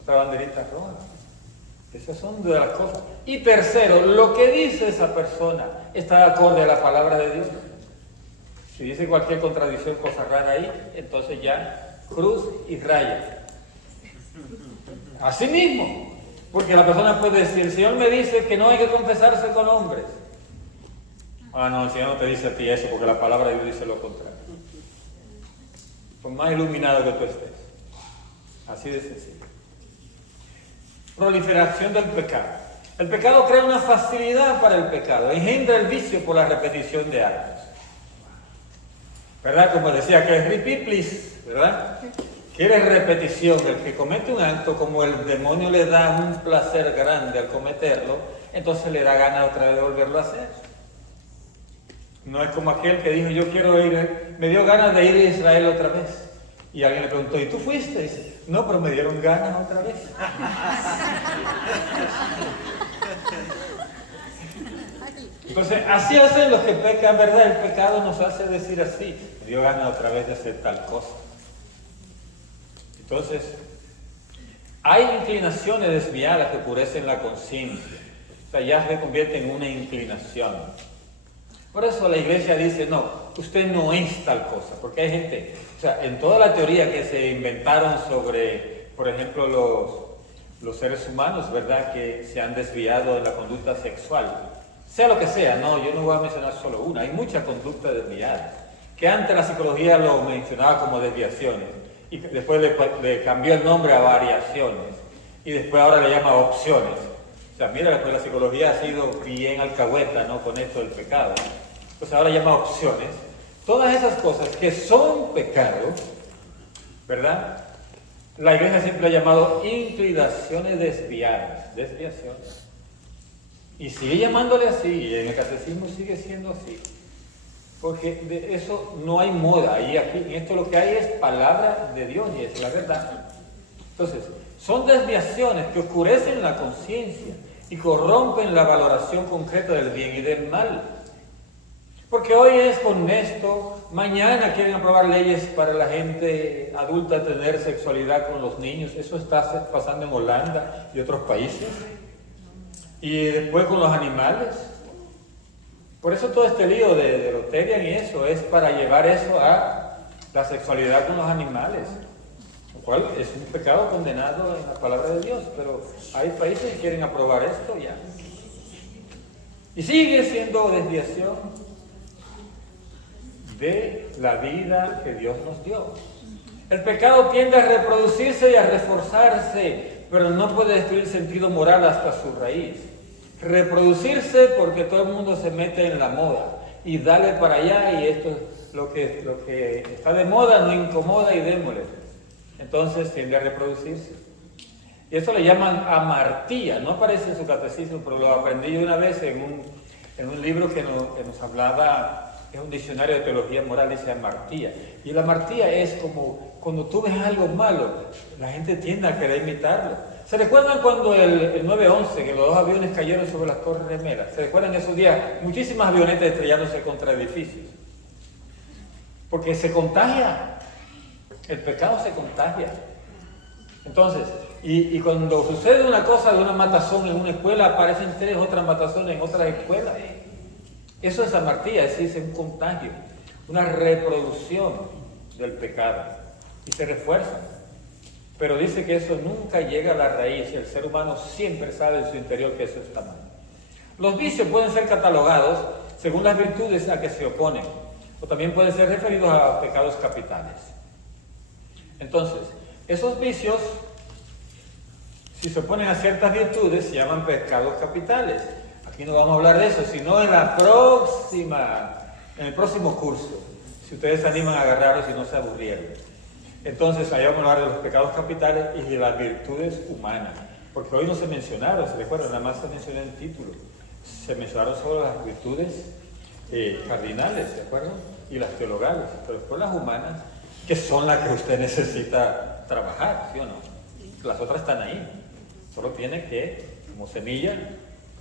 Otra banderita roja. Esas son de las cosas. Y tercero, lo que dice esa persona está acorde a la palabra de Dios. Si dice cualquier contradicción, cosa rara ahí, entonces ya cruz y raya. Así mismo, porque la persona puede decir, el Señor me dice que no hay que confesarse con hombres. Ah, no, el Señor no te dice a ti eso, porque la palabra de Dios dice lo contrario. Por más iluminado que tú estés. Así de sencillo. Proliferación del pecado. El pecado crea una facilidad para el pecado, engendra el vicio por la repetición de actos. ¿verdad? Como decía, que es repeat, please, ¿verdad? Quiere repetición. El que comete un acto, como el demonio le da un placer grande al cometerlo, entonces le da ganas otra vez de volverlo a hacer. No es como aquel que dijo, yo quiero ir, me dio ganas de ir a Israel otra vez. Y alguien le preguntó, ¿y tú fuiste? Dice, no, pero me dieron ganas otra vez. Entonces, así hacen los que pecan, ¿verdad? El pecado nos hace decir así, me dio ganas otra vez de hacer tal cosa. Entonces, hay inclinaciones desviadas que oscurecen la conciencia. O sea, ya se convierte en una inclinación. Por eso la iglesia dice, no, usted no es tal cosa. Porque hay gente, o sea, en toda la teoría que se inventaron sobre, por ejemplo, los seres humanos, ¿verdad? Que se han desviado de la conducta sexual. Sea lo que sea, no, yo no voy a mencionar solo una. Hay muchas conductas desviadas. Que antes la psicología lo mencionaba como desviaciones. Y después le cambió el nombre a variaciones. Y después ahora le llama opciones. O sea, mira, pues la psicología ha sido bien alcahueta, ¿no? Con esto del pecado. Pues ahora llama opciones. Todas esas cosas que son pecados, ¿verdad? La iglesia siempre ha llamado inclinaciones desviadas, desviaciones. Y sigue llamándole así, y en el catecismo sigue siendo así. Porque de eso no hay moda. Y aquí, en esto lo que hay es palabra de Dios y es la verdad. Entonces, son desviaciones que oscurecen la conciencia y corrompen la valoración concreta del bien y del mal. Porque hoy es con esto, mañana quieren aprobar leyes para la gente adulta tener sexualidad con los niños. Eso está pasando en Holanda y otros países. Y después con los animales. Por eso todo este lío de Rotarian y eso es para llevar eso a la sexualidad con los animales. Lo cual es un pecado condenado en la palabra de Dios. Pero hay países que quieren aprobar esto ya. Y sigue siendo desviación de la vida que Dios nos dio. El pecado tiende a reproducirse y a reforzarse, pero no puede destruir el sentido moral hasta su raíz. Reproducirse porque todo el mundo se mete en la moda y dale para allá y esto es lo que está de moda, no incomoda y démosle. Entonces tiende a reproducirse. Y eso le llaman amartía, no aparece en su catecismo, pero lo aprendí yo una vez en un libro que nos hablaba. Es un diccionario de teología moral, dice amartía. Y la amartía es como cuando tú ves algo malo, la gente tiende a querer imitarlo. ¿Se recuerdan cuando el 9/11, que los dos aviones cayeron sobre las Torres Gemelas? ¿Se recuerdan esos días? Muchísimas avionetas estrellándose contra edificios. Porque se contagia. El pecado se contagia. Entonces, y cuando sucede una cosa de una matazón en una escuela, aparecen 3 otras matazones en otras escuelas. Eso es amartía, es decir, es un contagio, una reproducción del pecado y se refuerza. Pero dice que eso nunca llega a la raíz y el ser humano siempre sabe en su interior que eso está mal. Los vicios pueden ser catalogados según las virtudes a que se oponen o también pueden ser referidos a pecados capitales. Entonces, esos vicios, si se oponen a ciertas virtudes, se llaman pecados capitales. Aquí no vamos a hablar de eso, sino en el próximo curso, si ustedes se animan a agarrarlos y no se aburrieron. Entonces, ahí vamos a hablar de los pecados capitales y de las virtudes humanas, porque hoy no se mencionaron, ¿se recuerdan? Nada más se mencionó en el título. Se mencionaron solo las virtudes cardinales, ¿se acuerdan? Y las teologales, pero después las humanas, que son las que usted necesita trabajar, ¿sí o no? Las otras están ahí, solo tiene que, como semilla,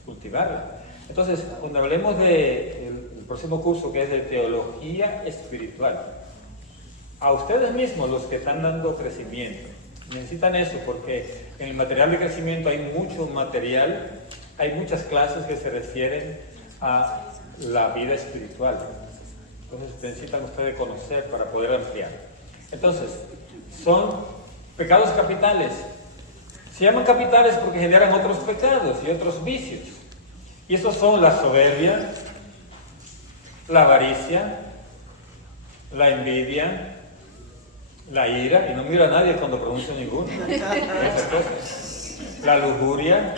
cultivarla. Entonces, cuando hablemos del próximo curso, que es de teología espiritual, a ustedes mismos, los que están dando crecimiento, necesitan eso, porque en el material de crecimiento hay mucho material, hay muchas clases que se refieren a la vida espiritual. Entonces necesitan ustedes conocer para poder ampliar. Entonces, son pecados capitales. Se llaman capitales porque generan otros pecados y otros vicios. Y esos son la soberbia, la avaricia, la envidia, la ira, y no miro a nadie cuando pronuncio ninguno. Esas cosas. La lujuria,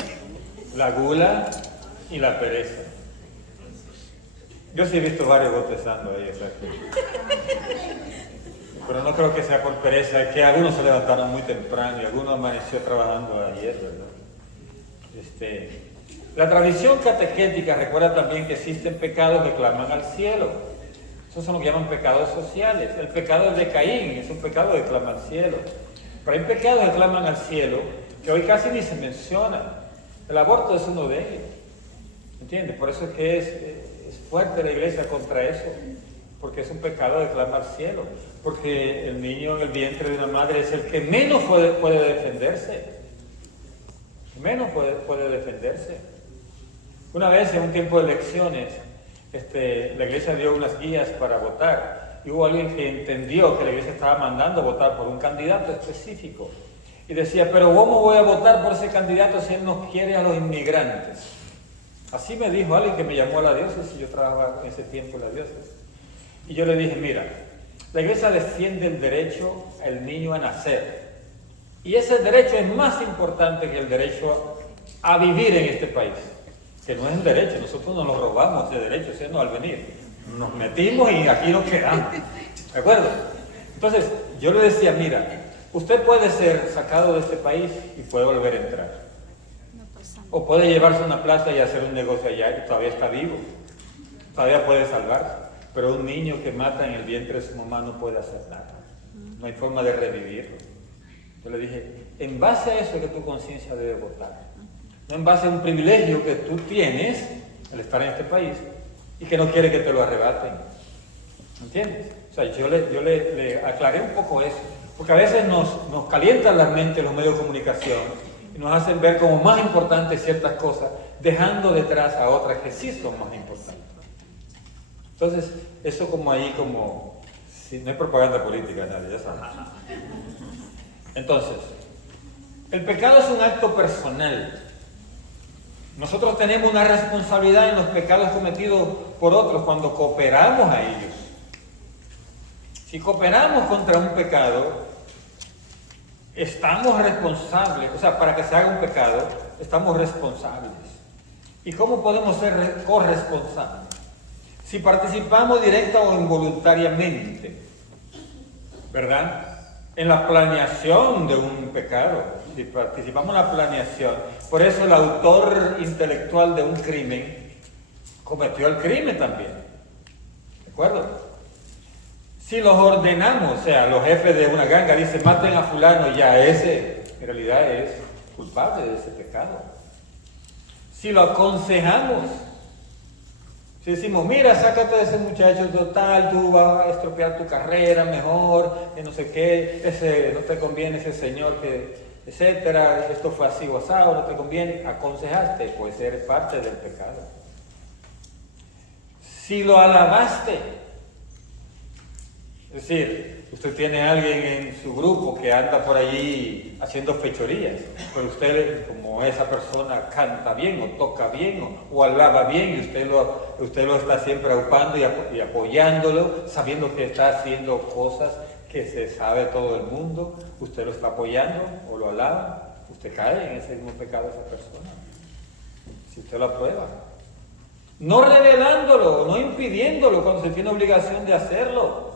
la gula y la pereza. Yo sí he visto varios bostezando ahí, o sea que... Pero no creo que sea por pereza, es que algunos se levantaron muy temprano y algunos amaneció trabajando ayer, ¿verdad? La tradición catequética recuerda también que existen pecados que claman al cielo. Esos son lo que llaman pecados sociales. El pecado de Caín es un pecado que clama al cielo. Pero hay pecados que claman al cielo que hoy casi ni se mencionan. El aborto es uno de ellos. ¿Entiendes? Por eso es que es fuerte la iglesia contra eso. Porque es un pecado que clama al cielo. Porque el niño en el vientre de una madre es el que menos puede defenderse. Menos puede defenderse. Una vez en un tiempo de elecciones, la iglesia dio unas guías para votar. Y hubo alguien que entendió que la iglesia estaba mandando votar por un candidato específico. Y decía, pero ¿cómo voy a votar por ese candidato si él no quiere a los inmigrantes? Así me dijo alguien que me llamó a la diócesis, yo trabajaba en ese tiempo en la diócesis. Y yo le dije, mira, la iglesia defiende el derecho al niño a nacer. Y ese derecho es más importante que el derecho a vivir en este país. Que no es el derecho, nosotros nos lo robamos ese derecho, siendo al venir. Nos metimos y aquí nos quedamos. ¿De acuerdo? Entonces, yo le decía, mira, usted puede ser sacado de este país y puede volver a entrar. O puede llevarse una plata y hacer un negocio allá y todavía está vivo. Todavía puede salvarse. Pero un niño que mata en el vientre de su mamá no puede hacer nada. No hay forma de revivirlo. Yo le dije, en base a eso es que tu conciencia debe votar. No en base a un privilegio que tú tienes, al estar en este país, y que no quiere que te lo arrebaten. ¿Entiendes? O sea, yo le aclaré un poco eso. Porque a veces nos calientan la mente los medios de comunicación y nos hacen ver como más importantes ciertas cosas, dejando detrás a otras que sí son más importantes. Entonces, eso como ahí, como... Si no hay propaganda política, nadie, ya sabes. Entonces, el pecado es un acto personal. Nosotros tenemos una responsabilidad en los pecados cometidos por otros cuando cooperamos a ellos. Si cooperamos contra un pecado, estamos responsables. O sea, para que se haga un pecado, estamos responsables. ¿Y cómo podemos ser corresponsables? Si participamos directa o involuntariamente, ¿verdad? En la planeación de un pecado, si participamos en la planeación, por eso el autor intelectual de un crimen cometió el crimen también, ¿de acuerdo? Si los ordenamos, o sea, los jefes de una ganga dicen maten a fulano, ya ese en realidad es culpable de ese pecado. Si lo aconsejamos, si decimos, mira, sácate de ese muchacho total, tú vas a estropear tu carrera mejor, que no sé qué, ese no te conviene ese señor que, etcétera, esto fue así o asado, no te conviene, aconsejaste, pues eres parte del pecado. Si lo alabaste, es decir, usted tiene a alguien en su grupo que anda por allí haciendo fechorías, pero usted, como esa persona canta bien o toca bien o alaba bien y usted lo está siempre aupando y apoyándolo, sabiendo que está haciendo cosas que se sabe todo el mundo, usted lo está apoyando o lo alaba, usted cae en ese mismo pecado de esa persona, si usted lo aprueba. No revelándolo, no impidiéndolo cuando se tiene obligación de hacerlo.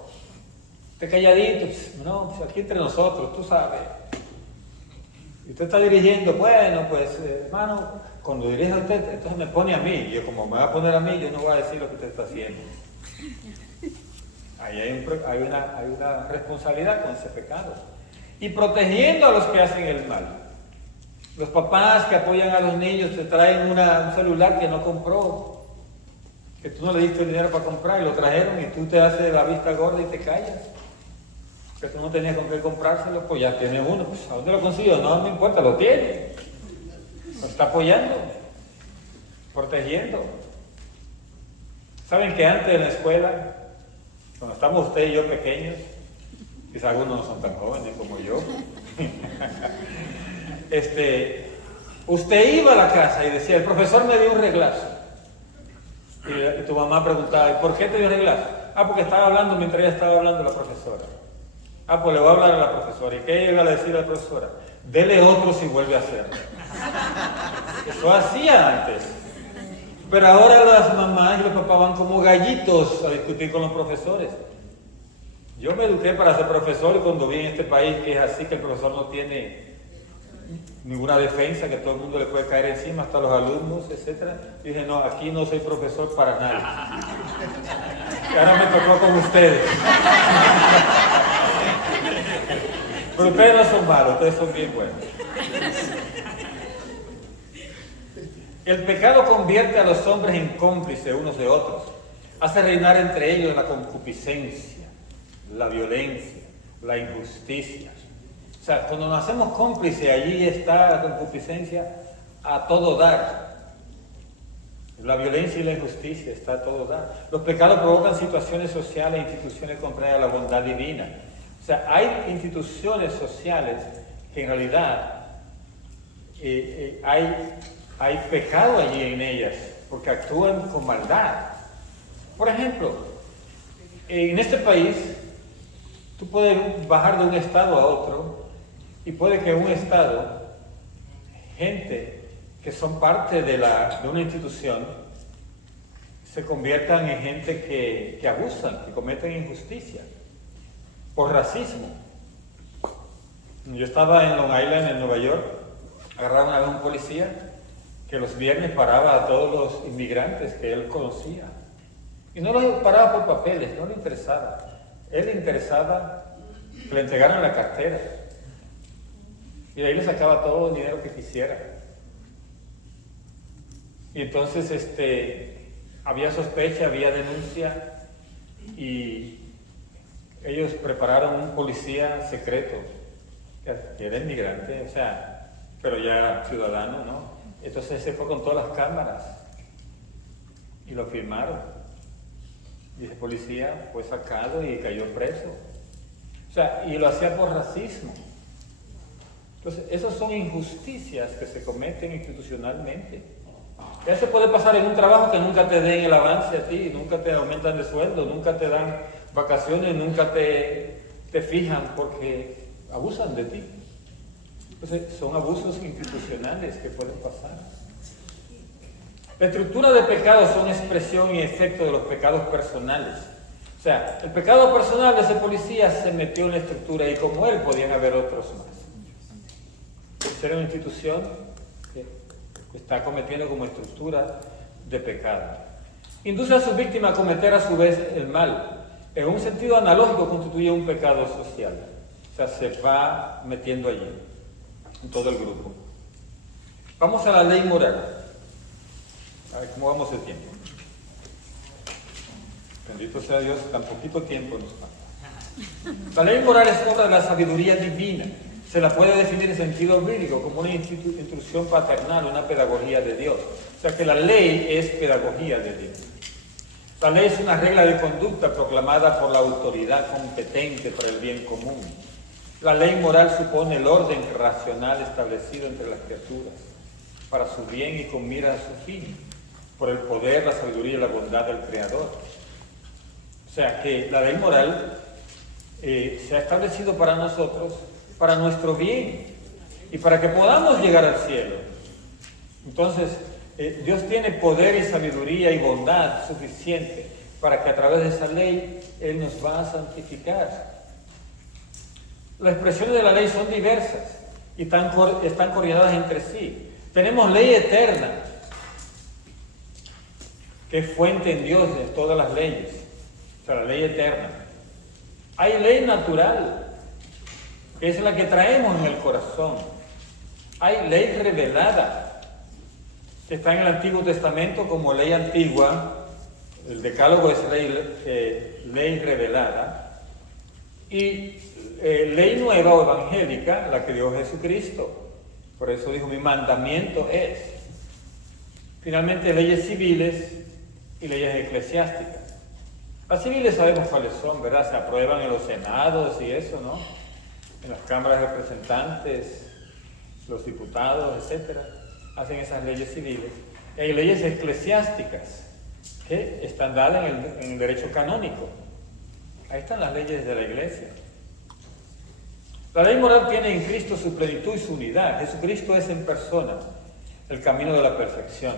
Usted calladito, no, pues aquí entre nosotros, tú sabes. Y usted está dirigiendo, bueno, pues hermano, cuando dirige a usted, entonces me pone a mí. Y yo, como me va a poner a mí, yo no voy a decir lo que usted está haciendo. Ahí hay una responsabilidad con ese pecado. Y protegiendo a los que hacen el mal. Los papás que apoyan a los niños te traen un celular que no compró, que tú no le diste el dinero para comprar y lo trajeron y tú te haces la vista gorda y te callas. Que tú no tenías con qué comprárselo, pues ya tienes uno. Pues, ¿a dónde lo consiguió? No me importa, lo tiene. Lo está apoyando, protegiendo. ¿Saben que antes en la escuela, cuando estamos usted y yo pequeños, quizás algunos no son tan jóvenes como yo, usted iba a la casa y decía, el profesor me dio un reglazo. Y tu mamá preguntaba, ¿y por qué te dio un reglazo? Ah, porque estaba hablando mientras ella estaba hablando la profesora. Ah, pues le voy a hablar a la profesora. ¿Y qué iba a decir a la profesora? Dele otro si vuelve a hacerlo. Eso hacía antes. Pero ahora las mamás y los papás van como gallitos a discutir con los profesores. Yo me eduqué para ser profesor y cuando vi en este país que es así, que el profesor no tiene ninguna defensa, que todo el mundo le puede caer encima, hasta los alumnos, etc. Dije, no, aquí no soy profesor para nadie. Y ahora me tocó con ustedes. Pero ustedes no son malos, ustedes son bien buenos. El pecado convierte a los hombres en cómplices unos de otros. Hace reinar entre ellos la concupiscencia, la violencia, la injusticia. O sea, cuando nos hacemos cómplices, allí está la concupiscencia a todo dar. La violencia y la injusticia está a todo dar. Los pecados provocan situaciones sociales e instituciones contrarias a la bondad divina. O sea, hay instituciones sociales que en realidad hay pecado allí en ellas, porque actúan con maldad. Por ejemplo, en este país, tú puedes bajar de un estado a otro y puede que en un estado, gente que son parte de una institución, se conviertan en gente que abusan, que cometen injusticia, por racismo. Yo estaba en Long Island, en Nueva York, agarraron a un policía que los viernes paraba a todos los inmigrantes que él conocía. Y no los paraba por papeles, no le interesaba. Él le interesaba que le entregaran la cartera. Y de ahí le sacaba todo el dinero que quisiera. Y entonces había sospecha, había denuncia, y ellos prepararon un policía secreto, que era inmigrante, o sea, pero ya ciudadano, ¿no? Entonces se fue con todas las cámaras y lo firmaron. Y ese policía fue sacado y cayó preso. O sea, y lo hacía por racismo. Entonces, esas son injusticias que se cometen institucionalmente. Eso puede pasar en un trabajo que nunca te den el avance a ti, nunca te aumentan de sueldo, nunca te dan vacaciones, nunca te fijan porque abusan de ti. Entonces, son abusos institucionales que pueden pasar. La estructura de pecados son expresión y efecto de los pecados personales. O sea, el pecado personal de ese policía se metió en la estructura y como él podían haber otros más. Ser una institución que está cometiendo como estructura de pecado. Induce a su víctima a cometer a su vez el mal. En un sentido analógico constituye un pecado social. O sea, se va metiendo allí, en todo el grupo. Vamos a la ley moral. A ver cómo vamos de tiempo. Bendito sea Dios, tan poquito tiempo nos falta. La ley moral es obra de la sabiduría divina. Se la puede definir en sentido bíblico como una instrucción paternal, una pedagogía de Dios. O sea que la ley es pedagogía de Dios. La ley es una regla de conducta proclamada por la autoridad competente para el bien común. La ley moral supone el orden racional establecido entre las criaturas para su bien y con mira a su fin, por el poder, la sabiduría y la bondad del Creador. O sea que la ley moral se ha establecido para nosotros, para nuestro bien y para que podamos llegar al cielo. Entonces, Dios tiene poder y sabiduría y bondad suficiente para que a través de esa ley Él nos va a santificar. Las expresiones de la ley son diversas y están coordinadas entre sí. Tenemos ley eterna, que es fuente en Dios de todas las leyes, o sea, la ley eterna. Hay ley natural, que es la que traemos en el corazón. Hay ley revelada, que está en el Antiguo Testamento como ley antigua, el Decálogo es ley revelada, y ley nueva o evangélica, la que dio Jesucristo. Por eso dijo, mi mandamiento es. Finalmente, leyes civiles y leyes eclesiásticas. Las civiles sabemos cuáles son, ¿verdad? Se aprueban en los senados y eso, ¿no? En las cámaras de representantes, los diputados, etcétera, hacen esas leyes civiles. Y hay leyes eclesiásticas que están dadas en el derecho canónico. Ahí están las leyes de la iglesia. La ley moral tiene en Cristo su plenitud y su unidad. Jesucristo es en persona el camino de la perfección.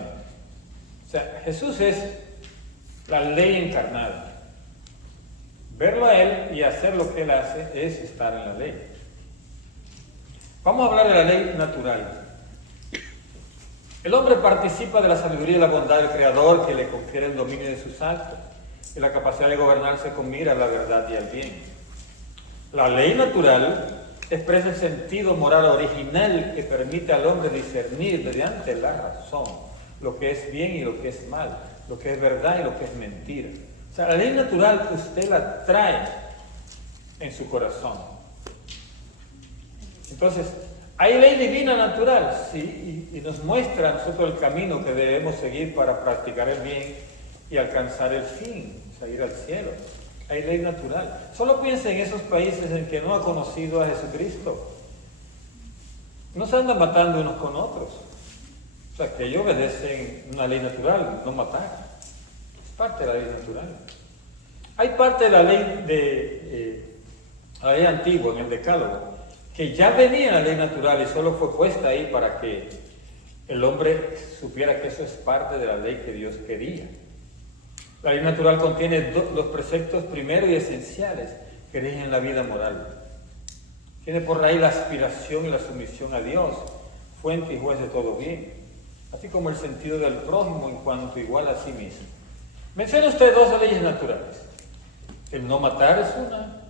O sea, Jesús es la ley encarnada. Verlo a Él y hacer lo que Él hace es estar en la ley. Vamos a hablar de la ley natural. El hombre participa de la sabiduría y la bondad del Creador, que le confiere el dominio de sus actos y la capacidad de gobernarse con mira a la verdad y al bien. La ley natural expresa el sentido moral original que permite al hombre discernir mediante la razón lo que es bien y lo que es mal, lo que es verdad y lo que es mentira. O sea, la ley natural usted la trae en su corazón. Entonces, hay ley divina natural, sí, y nos muestra a nosotros el camino que debemos seguir para practicar el bien y alcanzar el fin, o sea, ir al cielo. Hay ley natural. Solo piensa en esos países en que no ha conocido a Jesucristo. No se andan matando unos con otros. O sea, que ellos obedecen una ley natural, no matar. Es parte de la ley natural. Hay parte de la ley la ley antigua, en el Decálogo, que ya venía en la ley natural y solo fue puesta ahí para que el hombre supiera que eso es parte de la ley que Dios quería. La ley natural contiene los preceptos primeros y esenciales que rigen la vida moral. Tiene por raíz la aspiración y la sumisión a Dios, fuente y juez de todo bien, así como el sentido del prójimo en cuanto igual a sí mismo. Menciona usted dos leyes naturales. El no matar es una,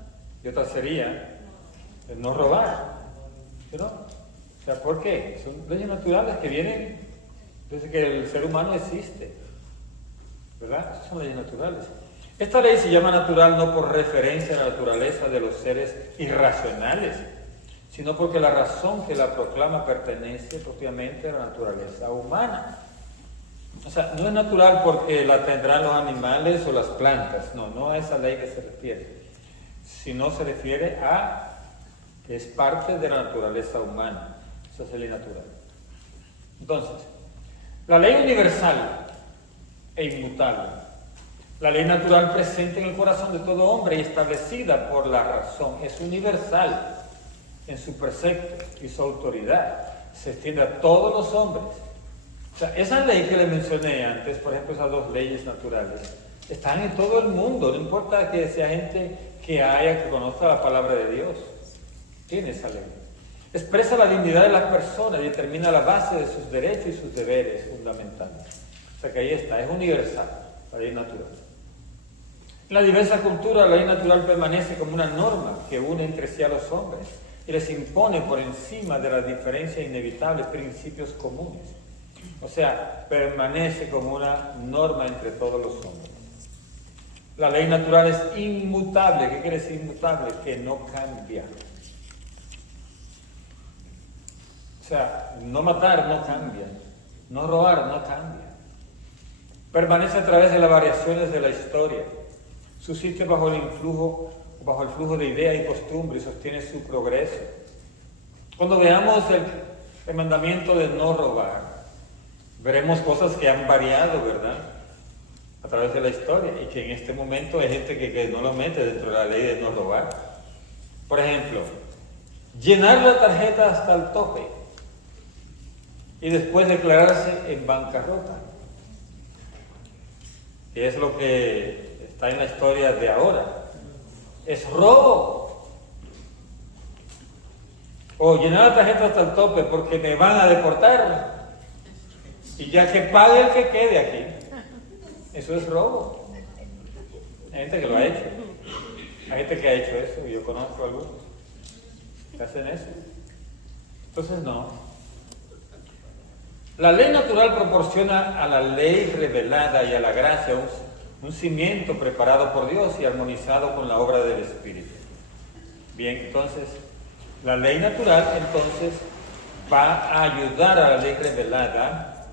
y otra sería el no robar. ¿No? O sea, ¿por qué? Son leyes naturales que vienen desde que el ser humano existe. ¿Verdad? Esas son leyes naturales. Esta ley se llama natural no por referencia a la naturaleza de los seres irracionales, sino porque la razón que la proclama pertenece propiamente a la naturaleza humana. O sea, no es natural porque la tendrán los animales o las plantas, no a esa ley que se refiere, sino se refiere a que es parte de la naturaleza humana. Esa es la ley natural. Entonces, la ley universal e inmutable. La ley natural presente en el corazón de todo hombre y establecida por la razón es universal en su precepto y su autoridad. Se extiende a todos los hombres. O sea, esa ley que le mencioné antes, por ejemplo, esas dos leyes naturales, están en todo el mundo. No importa que sea gente que conozca la palabra de Dios. Tiene esa ley. Expresa la dignidad de las personas y determina la base de sus derechos y sus deberes fundamentales. O sea que ahí está, es universal, la ley natural. En la diversa cultura, la ley natural permanece como una norma que une entre sí a los hombres y les impone por encima de las diferencias inevitables principios comunes. O sea, permanece como una norma entre todos los hombres. La ley natural es inmutable. ¿Qué quiere decir inmutable? Que no cambia. O sea, no matar no cambia, no robar no cambia. Permanece a través de las variaciones de la historia, subsiste bajo el flujo de ideas y costumbres y sostiene su progreso. Cuando veamos el mandamiento de no robar, veremos cosas que han variado, ¿verdad? A través de la historia y que en este momento hay gente que no lo mete dentro de la ley de no robar. Por ejemplo, llenar la tarjeta hasta el tope y después declararse en bancarrota. Y es lo que está en la historia de ahora. Es robo. O llenar la tarjeta hasta el tope porque me van a deportar. Y ya que pague el que quede aquí. Eso es robo. Hay gente que lo ha hecho. Hay gente que ha hecho eso. Y yo conozco a algunos que hacen eso. Entonces no. La ley natural proporciona a la ley revelada y a la gracia un cimiento preparado por Dios y armonizado con la obra del Espíritu. Bien, entonces, la ley natural entonces va a ayudar a la ley revelada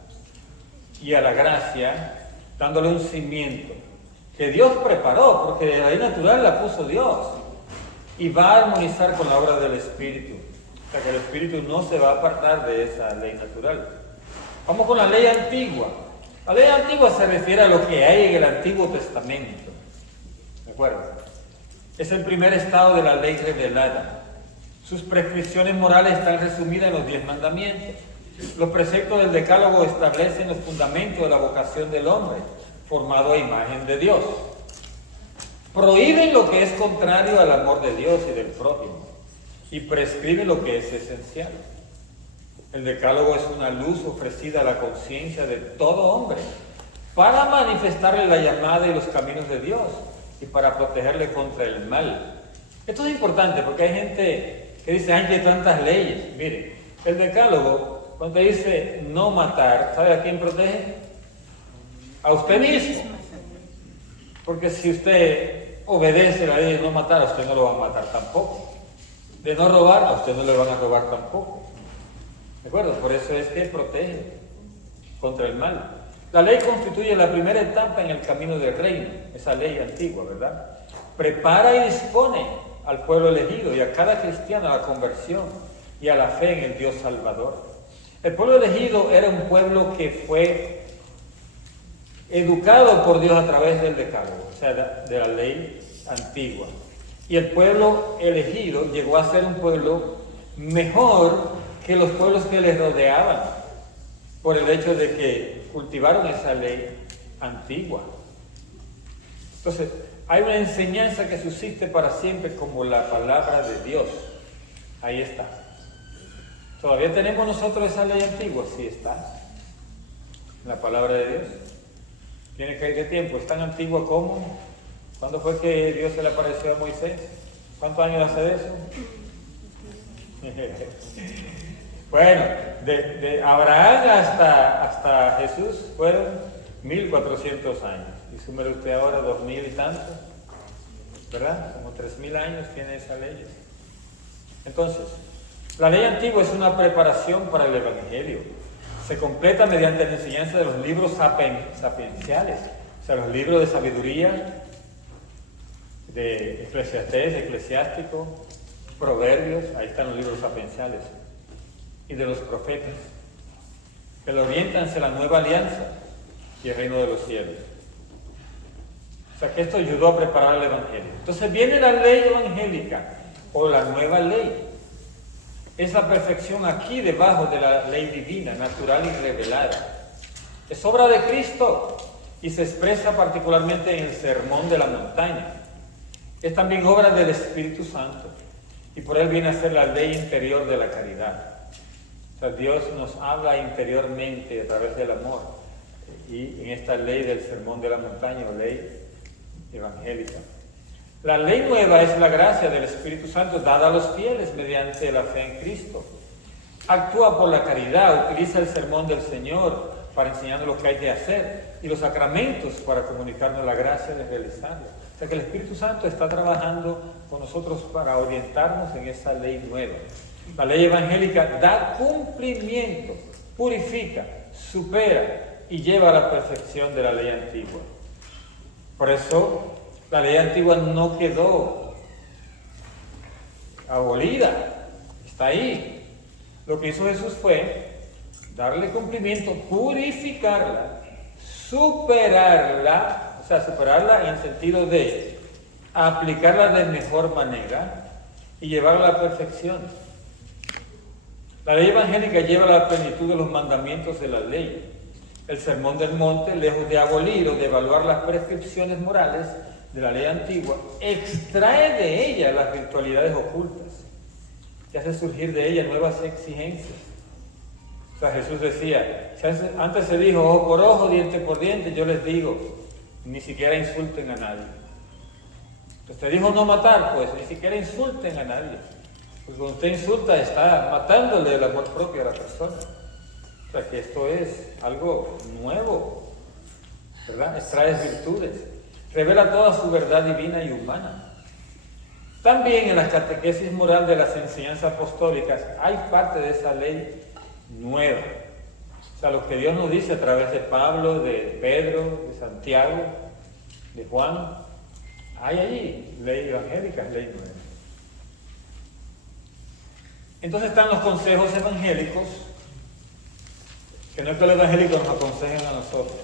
y a la gracia, dándole un cimiento que Dios preparó, porque la ley natural la puso Dios, y va a armonizar con la obra del Espíritu. O sea que el Espíritu no se va a apartar de esa ley natural. Vamos con la ley antigua. La ley antigua se refiere a lo que hay en el Antiguo Testamento. ¿De acuerdo? Es el primer estado de la ley revelada. Sus prescripciones morales están resumidas en los 10 mandamientos. Los preceptos del Decálogo establecen los fundamentos de la vocación del hombre, formado a imagen de Dios. Prohíben lo que es contrario al amor de Dios y del prójimo, y prescriben lo que es esencial. El Decálogo es una luz ofrecida a la conciencia de todo hombre para manifestarle la llamada y los caminos de Dios y para protegerle contra el mal. Esto es importante porque hay gente que dice, ay, que hay tantas leyes. Miren, el Decálogo, cuando dice no matar, ¿sabe a quién protege? A usted mismo. Porque si usted obedece la ley de no matar, a usted no lo van a matar tampoco. De no robar, a usted no le van a robar tampoco. ¿De acuerdo? Por eso es que protege contra el mal. La ley constituye la primera etapa en el camino del reino, esa ley antigua, ¿verdad? Prepara y dispone al pueblo elegido y a cada cristiano a la conversión y a la fe en el Dios Salvador. El pueblo elegido era un pueblo que fue educado por Dios a través del Decálogo, o sea, de la ley antigua. Y el pueblo elegido llegó a ser un pueblo mejor que los pueblos que les rodeaban, por el hecho de que cultivaron esa ley antigua. Entonces, hay una enseñanza que subsiste para siempre como la palabra de Dios. Ahí está. ¿Todavía tenemos nosotros esa ley antigua? Sí está. La palabra de Dios. ¿Tiene que ir de tiempo? ¿Es tan antigua como? ¿Cuándo fue que Dios se le apareció a Moisés? ¿Cuántos años hace de eso? Bueno, de Abraham hasta Jesús fueron 1400 años. Y súmele usted ahora 2000 y tantos, ¿verdad? Como 3000 años tiene esa ley. Entonces, la ley antigua es una preparación para el Evangelio. Se completa mediante la enseñanza de los libros sapienciales, o sea, los libros de sabiduría, de Eclesiastés, Eclesiástico, Proverbios, ahí están los libros sapienciales, y de los profetas, que lo orientan hacia la nueva alianza y el reino de los cielos. O sea, que esto ayudó a preparar el Evangelio. Entonces viene la ley evangélica, o la nueva ley. Es la perfección aquí debajo de la ley divina, natural y revelada. Es obra de Cristo y se expresa particularmente en el Sermón de la Montaña. Es también obra del Espíritu Santo y por él viene a ser la ley interior de la caridad. O sea, Dios nos habla interiormente a través del amor y en esta ley del Sermón de la Montaña o ley evangélica. La ley nueva es la gracia del Espíritu Santo dada a los fieles mediante la fe en Cristo. Actúa por la caridad, utiliza el sermón del Señor para enseñarnos lo que hay que hacer y los sacramentos para comunicarnos la gracia de realizarlo. O sea que el Espíritu Santo está trabajando con nosotros para orientarnos en esa ley nueva. La ley evangélica da cumplimiento, purifica, supera y lleva a la perfección de la ley antigua. Por eso, la ley antigua no quedó abolida, está ahí. Lo que hizo Jesús fue darle cumplimiento, purificarla, superarla, o sea, superarla en el sentido de aplicarla de mejor manera y llevarla a la perfección. La ley evangélica lleva la plenitud de los mandamientos de la ley. El Sermón del Monte, lejos de abolir o de evaluar las prescripciones morales de la ley antigua, extrae de ella las virtualidades ocultas y hace surgir de ella nuevas exigencias. O sea, Jesús decía, antes se dijo ojo por ojo, diente por diente, yo les digo, ni siquiera insulten a nadie. Usted dijo no matar, pues ni siquiera insulten a nadie. Porque cuando usted insulta está matándole el amor propio a la persona. O sea que esto es algo nuevo, ¿verdad? Extrae virtudes, revela toda su verdad divina y humana. También en la catequesis moral de las enseñanzas apostólicas hay parte de esa ley nueva. O sea, lo que Dios nos dice a través de Pablo, de Pedro, de Santiago, de Juan, hay allí ley evangélica, ley nueva. Entonces están los consejos evangélicos, que no es que los evangélicos nos aconsejen a nosotros.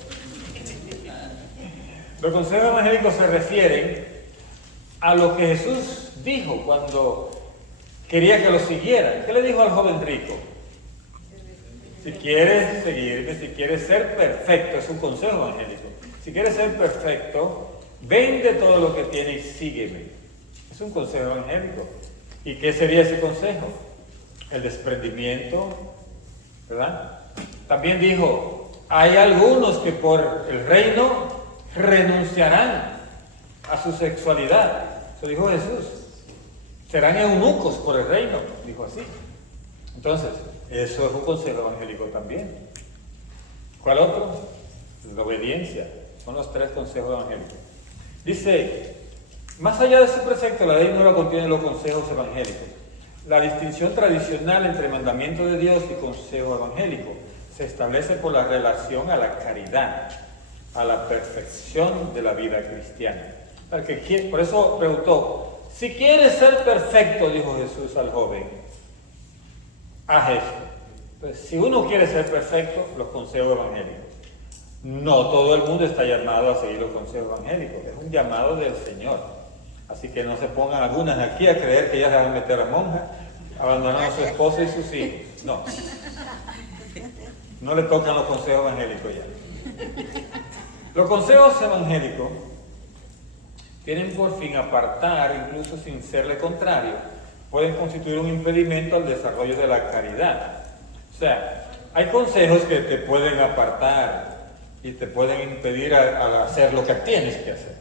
Los consejos evangélicos se refieren a lo que Jesús dijo cuando quería que lo siguieran. ¿Qué le dijo al joven rico? Si quieres seguirme, si quieres ser perfecto, es un consejo evangélico. Si quieres ser perfecto, vende todo lo que tienes y sígueme. Es un consejo evangélico. ¿Y qué sería ese consejo? El desprendimiento, ¿verdad? También dijo, hay algunos que por el reino renunciarán a su sexualidad. Eso dijo Jesús. Serán eunucos por el reino, dijo así. Entonces, eso es un consejo evangélico también. ¿Cuál otro? La obediencia. Son los 3 consejos evangélicos. Dice, más allá de ese precepto, la ley nueva contiene los consejos evangélicos. La distinción tradicional entre mandamiento de Dios y consejo evangélico se establece por la relación a la caridad, a la perfección de la vida cristiana. Por eso preguntó, si quieres ser perfecto, dijo Jesús al joven, haz esto. Pues, si uno quiere ser perfecto, los consejos evangélicos. No todo el mundo está llamado a seguir los consejos evangélicos, es un llamado del Señor. Así que no se pongan algunas aquí a creer que ya se van a meter a monja, abandonando a su esposa y sus hijos. No. No le tocan los consejos evangélicos ya. Los consejos evangélicos tienen por fin apartar, incluso sin serle contrario, pueden constituir un impedimento al desarrollo de la caridad. O sea, hay consejos que te pueden apartar y te pueden impedir a hacer lo que tienes que hacer,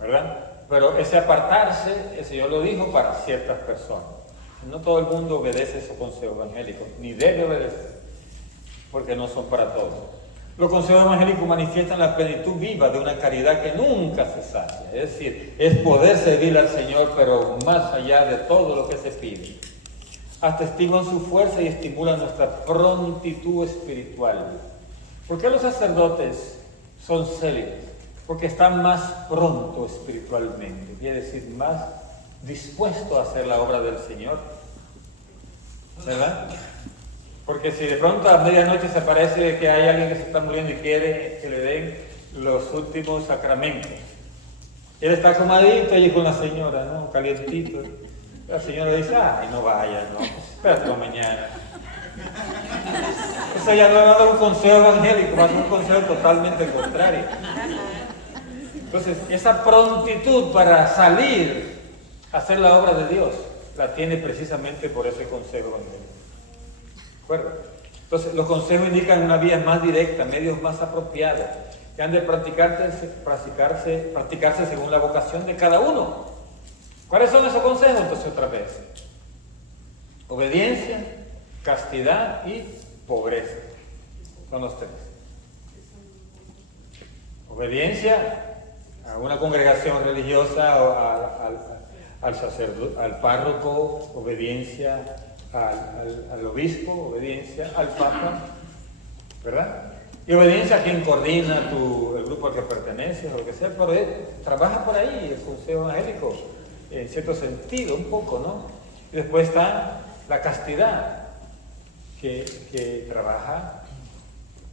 ¿verdad? Pero ese apartarse, el Señor lo dijo para ciertas personas. No todo el mundo obedece esos consejos evangélicos, ni debe obedecer, porque no son para todos. Los consejos evangélicos manifiestan la plenitud viva de una caridad que nunca se sacia. Es decir, es poder servir al Señor, pero más allá de todo lo que se pide. Atestiguan su fuerza y estimulan nuestra prontitud espiritual. ¿Por qué los sacerdotes son célibes? Porque están más pronto espiritualmente, quiere decir, más dispuestos a hacer la obra del Señor, ¿verdad? Porque si de pronto a medianoche se parece que hay alguien que se está muriendo y quiere que le den los últimos sacramentos, él está acomadito allí con la señora, ¿no? Calientito. La señora dice, ay, no vayas, no, espérate mañana. Eso ya no va a dar un consejo evangélico, va a ser un consejo totalmente contrario. Entonces, esa prontitud para salir a hacer la obra de Dios, la tiene precisamente por ese consejo evangélico. ¿De acuerdo? Entonces, los consejos indican una vía más directa, medios más apropiados, que han de practicarse según la vocación de cada uno. ¿Cuáles son esos consejos? Entonces, otra vez. Obediencia, castidad y pobreza. Son los 3. Obediencia a una congregación religiosa o al sacerdote, al párroco, obediencia al obispo, obediencia al papa, ¿verdad? Y obediencia a quien coordina el grupo al que perteneces o lo que sea, pero trabaja por ahí el consejo evangélico, en cierto sentido, un poco, ¿no? Y después está la castidad, que trabaja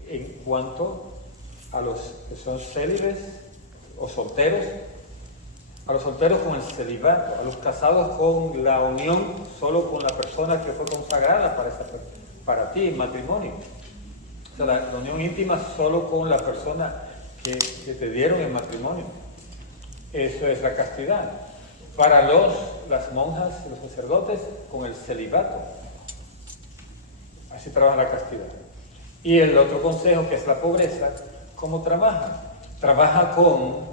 en cuanto a los que son célibes o solteros, a los solteros con el celibato, a los casados con la unión solo con la persona que fue consagrada para ti en matrimonio. O sea, la unión íntima solo con la persona que te dieron en matrimonio. Eso es la castidad. Para las monjas, los sacerdotes, con el celibato. Así trabaja la castidad. Y el otro consejo, que es la pobreza, ¿cómo trabaja? Trabaja con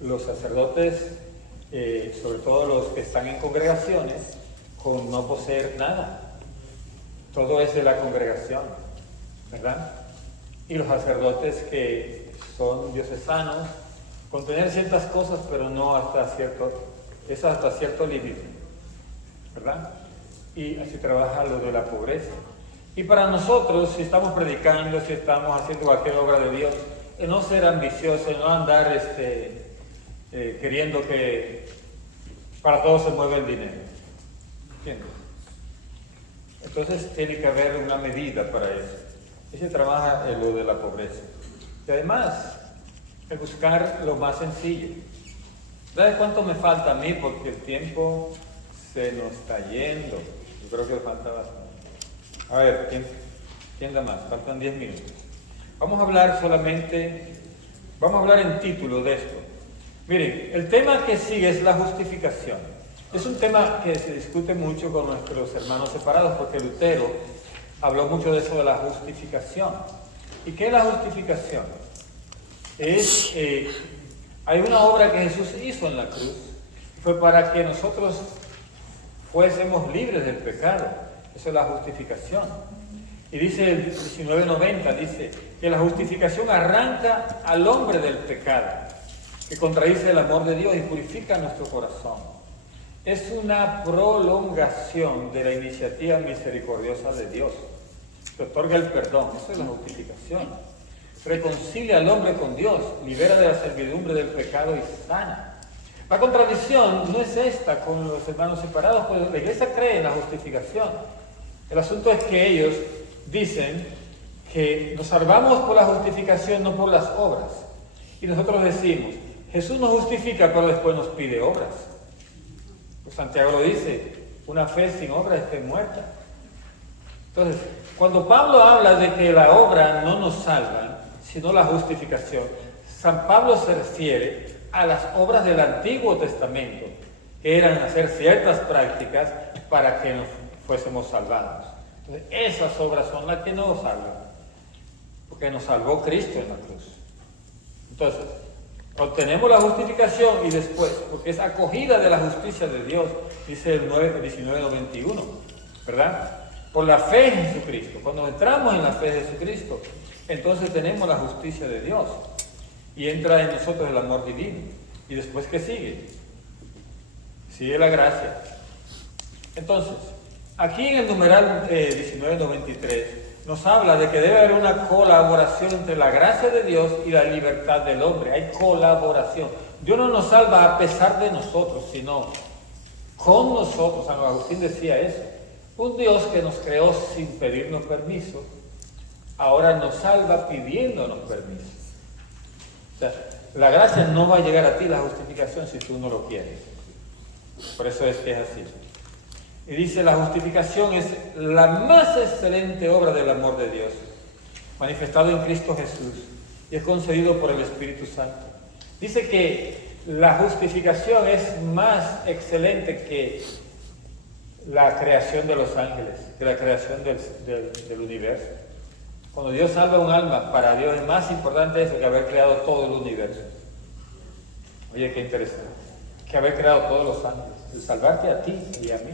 los sacerdotes, sobre todo los que están en congregaciones, con no poseer nada. Todo es de la congregación, ¿verdad? Y los sacerdotes que son diocesanos, con tener ciertas cosas, pero no hasta cierto límite, ¿verdad? Y así trabaja lo de la pobreza. Y para nosotros, si estamos predicando, si estamos haciendo cualquier obra de Dios, no ser ambicioso, no andar queriendo que para todo se mueva el dinero. ¿Entiendes? Entonces tiene que haber una medida para eso. Y se trabaja en lo de la pobreza. Y además, es buscar lo más sencillo. ¿Sabes cuánto me falta a mí? Porque el tiempo se nos está yendo. Yo creo que me falta bastante. A ver, ¿quién da más? Faltan 10 minutos. Vamos a hablar en título de esto. Miren, el tema que sigue es la justificación. Es un tema que se discute mucho con nuestros hermanos separados porque Lutero habló mucho de eso de la justificación. ¿Y qué es la justificación? Hay una obra que Jesús hizo en la cruz, fue para que nosotros fuésemos libres del pecado. Eso es la justificación. Y dice el 1990, dice que la justificación arranca al hombre del pecado, que contradice el amor de Dios y purifica nuestro corazón. Es una prolongación de la iniciativa misericordiosa de Dios, que otorga el perdón. Eso es la justificación. Reconcilia al hombre con Dios, libera de la servidumbre del pecado y sana. La contradicción no es esta con los hermanos separados, pues la iglesia cree en la justificación. El asunto es que ellos dicen que nos salvamos por la justificación, no por las obras. Y nosotros decimos, Jesús nos justifica, pero después nos pide obras. Pues Santiago lo dice, una fe sin obra es fe muerta. Entonces, cuando Pablo habla de que la obra no nos salva, sino la justificación, San Pablo se refiere a las obras del Antiguo Testamento, que eran hacer ciertas prácticas para que nos fuésemos salvados. Entonces, esas obras son las que nos salvan, porque nos salvó Cristo en la cruz. Entonces, obtenemos la justificación y después, porque es acogida de la justicia de Dios, dice el 19:91, ¿verdad? Por la fe en Jesucristo. Cuando entramos en la fe de Jesucristo, entonces tenemos la justicia de Dios y entra en nosotros el amor divino. ¿Y después qué sigue? Sigue la gracia. Entonces, aquí en el numeral 1993 nos habla de que debe haber una colaboración entre la gracia de Dios y la libertad del hombre. Hay colaboración. Dios no nos salva a pesar de nosotros, sino con nosotros. San Agustín decía eso. Un Dios que nos creó sin pedirnos permiso, ahora nos salva pidiéndonos permiso. O sea, la gracia no va a llegar a ti, la justificación, si tú no lo quieres. Por eso es que es así. Y dice, la justificación es la más excelente obra del amor de Dios, manifestado en Cristo Jesús, y es concedido por el Espíritu Santo. Dice que la justificación es más excelente que la creación de los ángeles, que la creación del universo. Cuando Dios salva un alma, para Dios es más importante eso que haber creado todo el universo. Oye, qué interesante. Que haber creado todos los ángeles. El salvarte a ti y a mí,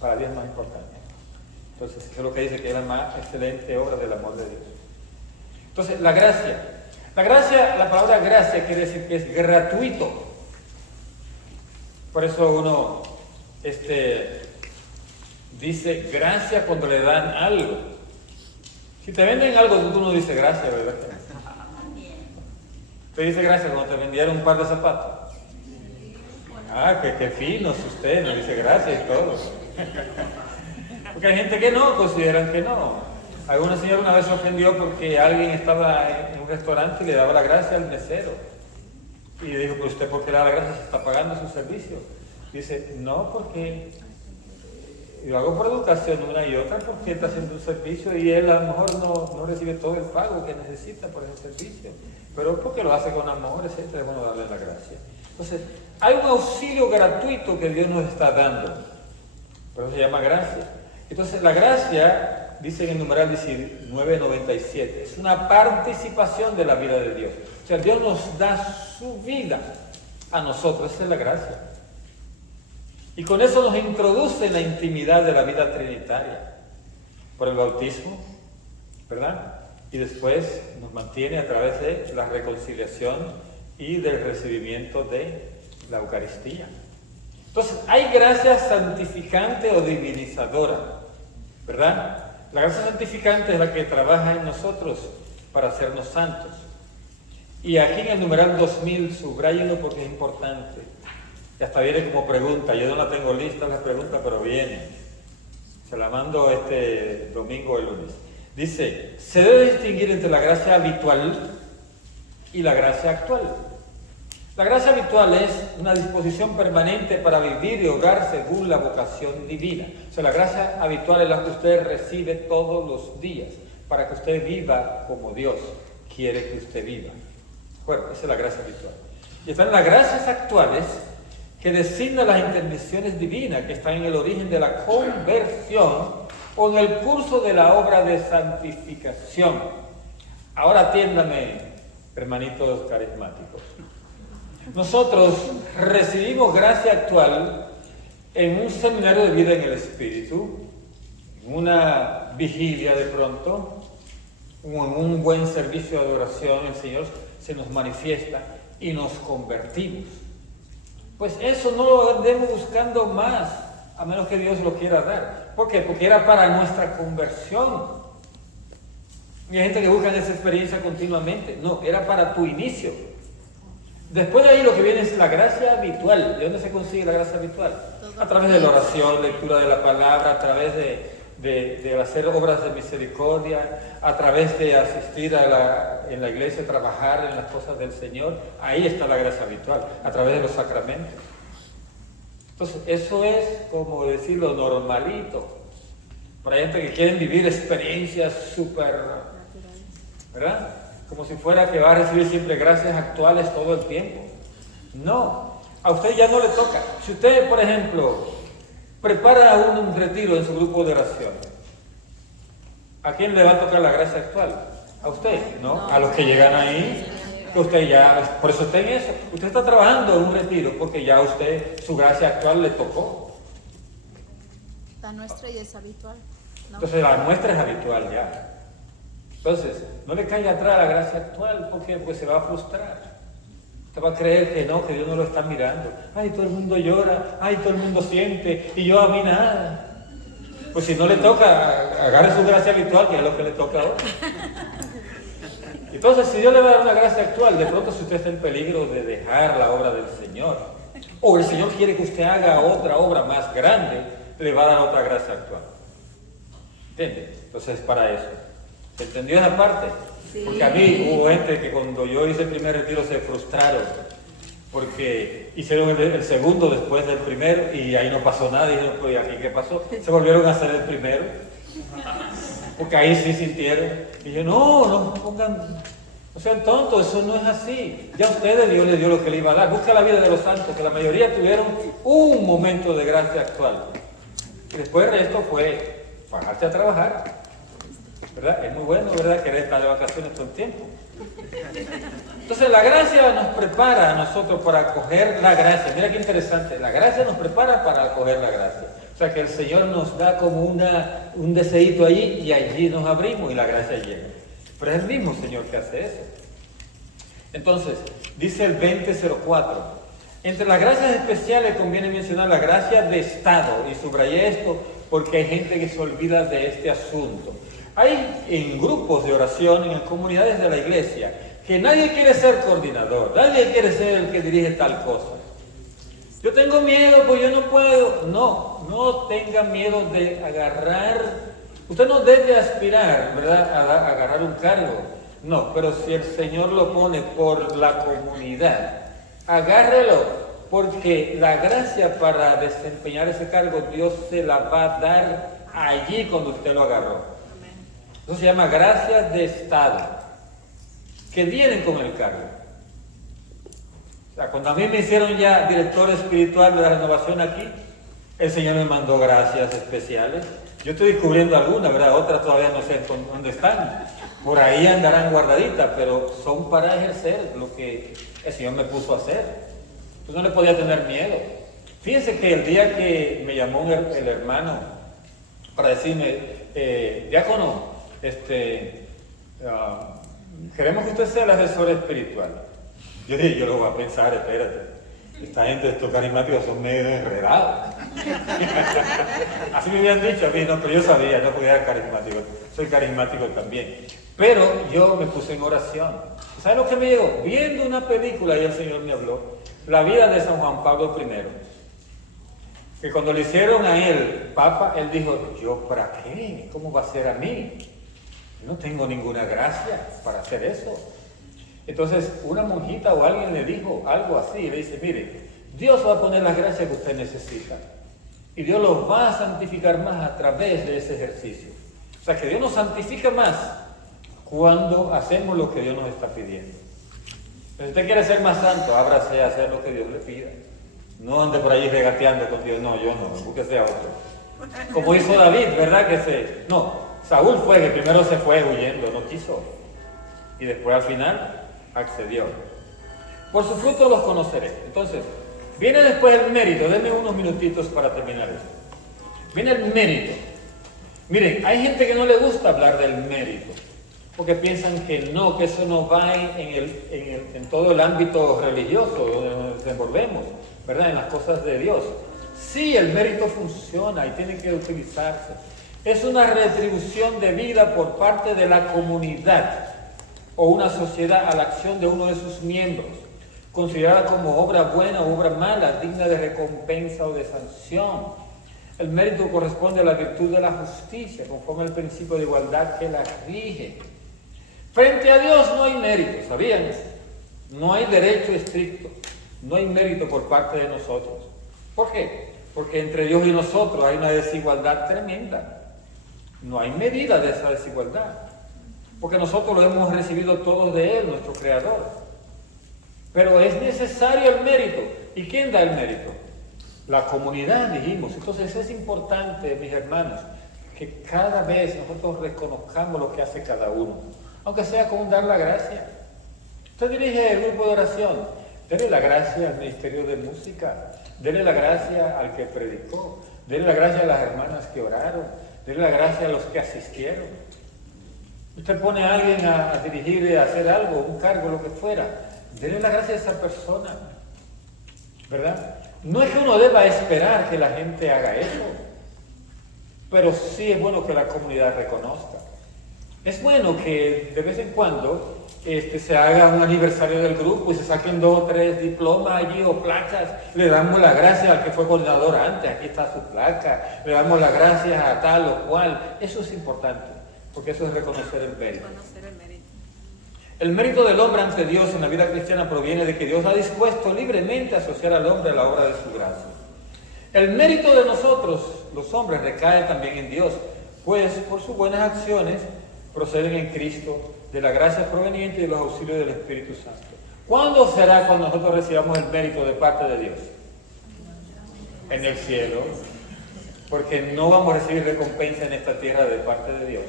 para Dios es más importante. Entonces, eso es lo que dice que es la más excelente obra del amor de Dios. Entonces, la gracia. La gracia, la palabra gracia quiere decir que es gratuito. Por eso uno dice gracia cuando le dan algo. Si te venden algo, tú no dices gracias, ¿verdad? Te dice gracias cuando te vendieron un par de zapatos. Ah, qué finos usted, me dice gracias y todo. Porque hay gente que no, consideran que no. Alguna señora una vez se ofendió porque alguien estaba en un restaurante y le daba la gracia al mesero. Y le dijo, pues usted, ¿por qué le da la gracia? ¿Se está pagando su servicio? Dice, no, porque lo hago por educación una y otra, porque está haciendo un servicio y él a lo mejor no recibe todo el pago que necesita por ese servicio, pero porque lo hace con amor, etc. Es bueno darle la gracia. Entonces, hay un auxilio gratuito que Dios nos está dando, por eso se llama gracia. Entonces, la gracia, dice en el numeral 1997, es una participación de la vida de Dios. O sea, Dios nos da su vida a nosotros, esa es la gracia. Y con eso nos introduce en la intimidad de la vida trinitaria, por el bautismo, ¿verdad? Y después nos mantiene a través de la reconciliación y del recibimiento de la Eucaristía. Entonces, hay gracia santificante o divinizadora, ¿verdad? La gracia santificante es la que trabaja en nosotros para hacernos santos. Y aquí en el numeral 2000, subrayenlo porque es importante. Y hasta viene como pregunta, yo no la tengo lista la pregunta, pero viene. Se la mando este domingo o el lunes. Dice, se debe distinguir entre la gracia habitual y la gracia actual. La gracia habitual es una disposición permanente para vivir y obrar según la vocación divina. O sea, la gracia habitual es la que usted recibe todos los días para que usted viva como Dios quiere que usted viva. Bueno, esa es la gracia habitual. Y están las gracias actuales que designan las intervenciones divinas que están en el origen de la conversión o en el curso de la obra de santificación. Ahora atiéndame, hermanitos carismáticos. Nosotros recibimos gracia actual en un seminario de vida en el Espíritu, en una vigilia de pronto, o en un buen servicio de adoración. El Señor se nos manifiesta y nos convertimos. Pues eso no lo andemos buscando más, a menos que Dios lo quiera dar. ¿Por qué? Porque era para nuestra conversión. Y hay gente que busca esa experiencia continuamente. No, era para tu inicio. Después de ahí lo que viene es la gracia habitual. ¿De dónde se consigue la gracia habitual? A través de la oración, lectura de la palabra, a través de hacer obras de misericordia, a través de asistir en la iglesia, trabajar en las cosas del Señor. Ahí está la gracia habitual, a través de los sacramentos. Entonces, eso es como decirlo normalito. Para gente que quieren vivir experiencias súper, ¿verdad? Como si fuera que va a recibir siempre gracias actuales todo el tiempo. No, a usted ya no le toca. Si usted, por ejemplo, prepara un retiro en su grupo de oración, ¿a quién le va a tocar la gracia actual? A usted, ¿no? A los que llegan ahí, que usted ya, por eso está en eso. Usted está trabajando en un retiro porque ya a usted su gracia actual le tocó. La nuestra ya es habitual, ¿no? Entonces la nuestra es habitual ya. Entonces, no le caiga atrás la gracia actual porque pues se va a frustrar. Usted va a creer que no, que Dios no lo está mirando. Ay, todo el mundo llora, ay, todo el mundo siente, y yo a mí nada. Pues si no le toca, agarre su gracia habitual, que es lo que le toca ahora. Entonces, si Dios le va a dar una gracia actual, de pronto si usted está en peligro de dejar la obra del Señor, o el Señor quiere que usted haga otra obra más grande, le va a dar otra gracia actual. ¿Entiende? Entonces, para eso. ¿Se entendió esa parte? Sí. Porque a mí hubo gente que cuando yo hice el primer retiro se frustraron porque hicieron el segundo después del primero y ahí no pasó nada. Y dijeron, pues aquí qué pasó, se volvieron a hacer el primero porque ahí sí sintieron. Y yo, no pongan, no sean tontos, eso no es así. Ya a ustedes Dios les dio lo que le iba a dar. Busca la vida de los santos, que la mayoría tuvieron un momento de gracia actual y después el resto fue bajarse a trabajar. ¿Verdad? Es muy bueno, ¿verdad? Querer estar de vacaciones todo el tiempo. Entonces la gracia nos prepara a nosotros para acoger la gracia. Mira qué interesante, la gracia nos prepara para acoger la gracia. O sea que el Señor nos da como un deseíto allí y allí nos abrimos y la gracia llega. Pero es el mismo Señor que hace eso. Entonces, dice el 2004, entre las gracias especiales conviene mencionar la gracia de Estado. Y subrayé esto porque hay gente que se olvida de este asunto. Hay en grupos de oración, en comunidades de la iglesia, que nadie quiere ser coordinador, nadie quiere ser el que dirige tal cosa. Yo tengo miedo, pues yo no puedo. No tenga miedo de agarrar. Usted no debe aspirar, ¿verdad?, a agarrar un cargo. No, pero si el Señor lo pone por la comunidad, agárrelo, porque la gracia para desempeñar ese cargo Dios se la va a dar allí cuando usted lo agarró. Eso se llama gracias de Estado, que vienen con el cargo. O sea, cuando a mí me hicieron ya director espiritual de la renovación aquí, el Señor me mandó gracias especiales. Yo estoy descubriendo algunas, ¿verdad? Otras todavía no sé dónde están. Por ahí andarán guardaditas, pero son para ejercer lo que el Señor me puso a hacer. Pues no le podía tener miedo. Fíjense que el día que me llamó el hermano para decirme, diácono, queremos que usted sea el asesor espiritual. Yo dije, yo lo voy a pensar, espérate. Esta gente de estos carismáticos son medio enredados. Así me habían dicho a mí, no, pero yo sabía, no porque era carismático. Soy carismático también. Pero yo me puse en oración. ¿Sabe lo que me llegó? Viendo una película y el Señor me habló, la vida de San Juan Pablo I. Que cuando le hicieron a él papa, él dijo, ¿yo para qué? ¿Cómo va a ser a mí? Yo no tengo ninguna gracia para hacer eso. Entonces, una monjita o alguien le dijo algo así, y le dice, mire, Dios va a poner las gracias que usted necesita. Y Dios los va a santificar más a través de ese ejercicio. O sea, que Dios nos santifica más cuando hacemos lo que Dios nos está pidiendo. Si usted quiere ser más santo, ábrase a hacer lo que Dios le pida. No ande por ahí regateando con Dios. No, yo no, búsquese a otro. Como hizo David, ¿verdad? No, Saúl fue que primero se fue huyendo, no quiso. Y después al final accedió. Por sus frutos los conoceré. Entonces, viene después el mérito. Denme unos minutitos para terminar esto. Viene el mérito. Miren, hay gente que no le gusta hablar del mérito, porque piensan que eso no va en todo el ámbito religioso donde nos desenvolvemos, ¿verdad? En las cosas de Dios. Sí, el mérito funciona y tiene que utilizarse. Es una retribución de vida por parte de la comunidad o una sociedad a la acción de uno de sus miembros, considerada como obra buena o obra mala, digna de recompensa o de sanción. El mérito corresponde a la virtud de la justicia, conforme al principio de igualdad que la rige. Frente a Dios no hay mérito, ¿sabían? No hay derecho estricto, no hay mérito por parte de nosotros. ¿Por qué? Porque entre Dios y nosotros hay una desigualdad tremenda. No hay medida de esa desigualdad, porque nosotros lo hemos recibido todos de Él, nuestro Creador. Pero es necesario el mérito. ¿Y quién da el mérito? La comunidad, dijimos. Entonces es importante, mis hermanos, que cada vez nosotros reconozcamos lo que hace cada uno, aunque sea con dar la gracia. Usted dirige el grupo de oración, dele la gracia al ministerio de música, dele la gracia al que predicó, dele la gracia a las hermanas que oraron, dele la gracia a los que asistieron. Usted pone a alguien a dirigir, a hacer algo, un cargo, lo que fuera, dele la gracia a esa persona, ¿verdad? No es que uno deba esperar que la gente haga eso, pero sí es bueno que la comunidad reconozca. Es bueno que de vez en cuando se haga un aniversario del grupo y se saquen 2 o 3 diplomas allí o placas. Le damos las gracias al que fue coordinador antes, aquí está su placa. Le damos las gracias a tal o cual. Eso es importante, porque eso es reconocer el mérito. El mérito del hombre ante Dios en la vida cristiana proviene de que Dios ha dispuesto libremente a asociar al hombre a la obra de su gracia. El mérito de nosotros, los hombres, recae también en Dios, pues por sus buenas acciones proceden en Cristo de la gracia proveniente y de los auxilios del Espíritu Santo. ¿Cuándo será cuando nosotros recibamos el mérito de parte de Dios? En el cielo, porque no vamos a recibir recompensa en esta tierra de parte de Dios.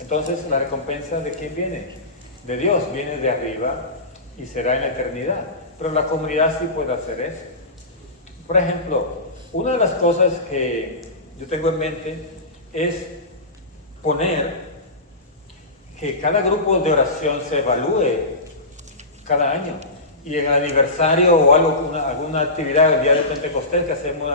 Entonces, ¿la recompensa de quién viene? De Dios, viene de arriba y será en la eternidad. Pero la comunidad sí puede hacer eso. Por ejemplo, una de las cosas que yo tengo en mente es poner que cada grupo de oración se evalúe cada año. Y en el aniversario o alguna actividad, el día de Pentecostés, que hacemos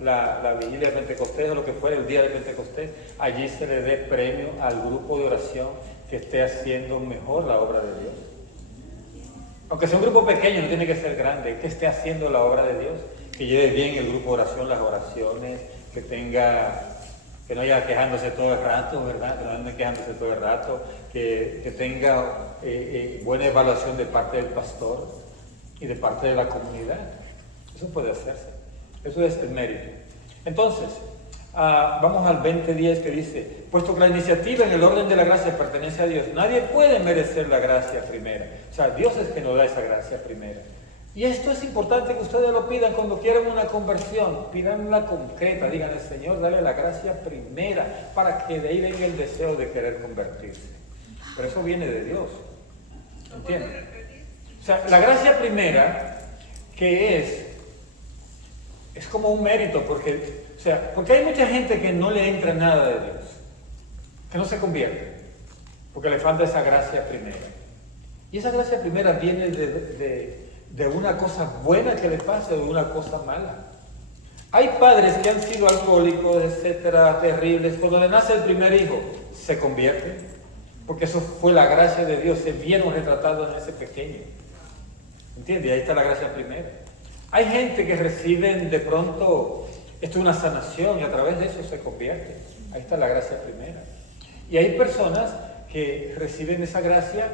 la vigilia de Pentecostés o lo que fuera, el día de Pentecostés, allí se le dé premio al grupo de oración que esté haciendo mejor la obra de Dios. Aunque sea un grupo pequeño, no tiene que ser grande, que esté haciendo la obra de Dios, que lleve bien el grupo de oración, las oraciones, que no vaya quejándose todo el rato, ¿verdad? Que no ande quejándose todo el rato, que tenga buena evaluación de parte del pastor y de parte de la comunidad. Eso puede hacerse. Eso es el mérito. Entonces, vamos al 20:10 que dice, puesto que la iniciativa en el orden de la gracia pertenece a Dios, nadie puede merecer la gracia primera. O sea, Dios es que nos da esa gracia primera. Y esto es importante que ustedes lo pidan cuando quieran una conversión. Pídanla concreta, díganle, Señor, dale la gracia primera, para que de ahí venga el deseo de querer convertirse. Pero eso viene de Dios. ¿Entienden? O sea, la gracia primera, que es como un mérito, porque hay mucha gente que no le entra nada de Dios, que no se convierte, porque le falta esa gracia primera. Y esa gracia primera viene de una cosa buena que le pasa, de una cosa mala. Hay padres que han sido alcohólicos, etcétera, terribles. Cuando le nace el primer hijo, se convierten, porque eso fue la gracia de Dios, se vieron retratados en ese pequeño. ¿Entiendes? Ahí está la gracia primera. Hay gente que reciben de pronto, esto es una sanación y a través de eso se convierte. Ahí está la gracia primera. Y hay personas que reciben esa gracia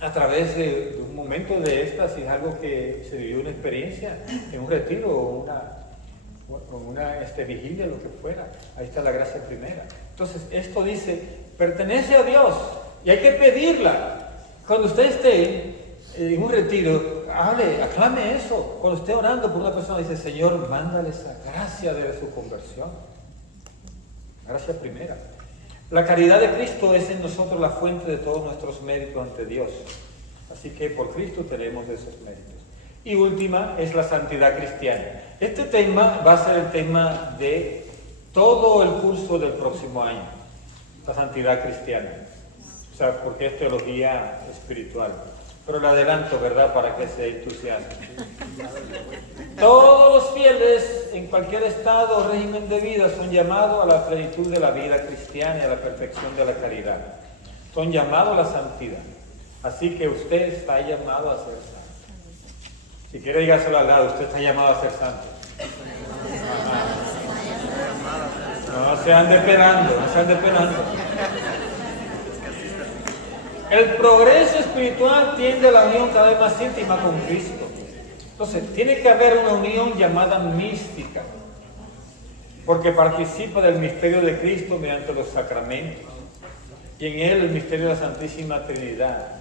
a través de un momento de éxtasis, algo que se vivió una experiencia en un retiro o una vigilia, lo que fuera. Ahí está la gracia primera. Entonces, esto dice, pertenece a Dios y hay que pedirla. Cuando usted esté en un retiro, aclame eso. Cuando esté orando por una persona, dice, Señor, mándale esa gracia de su conversión. Gracia primera. La caridad de Cristo es en nosotros la fuente de todos nuestros méritos ante Dios. Así que por Cristo tenemos esos méritos. Y última es la santidad cristiana. Este tema va a ser el tema de todo el curso del próximo año. La santidad cristiana. O sea, porque es teología espiritual. Pero le adelanto, ¿verdad? Para que se entusiasme. Todos los fieles en cualquier estado o régimen de vida son llamados a la plenitud de la vida cristiana y a la perfección de la caridad. Son llamados a la santidad. Así que usted está llamado a ser santo. Si quiere dígaselo al lado, usted está llamado a ser santo. No se ande esperando, no se ande esperando. El progreso espiritual tiende a la unión cada vez más íntima con Cristo. Entonces, tiene que haber una unión llamada mística, porque participa del misterio de Cristo mediante los sacramentos, y en él el misterio de la Santísima Trinidad.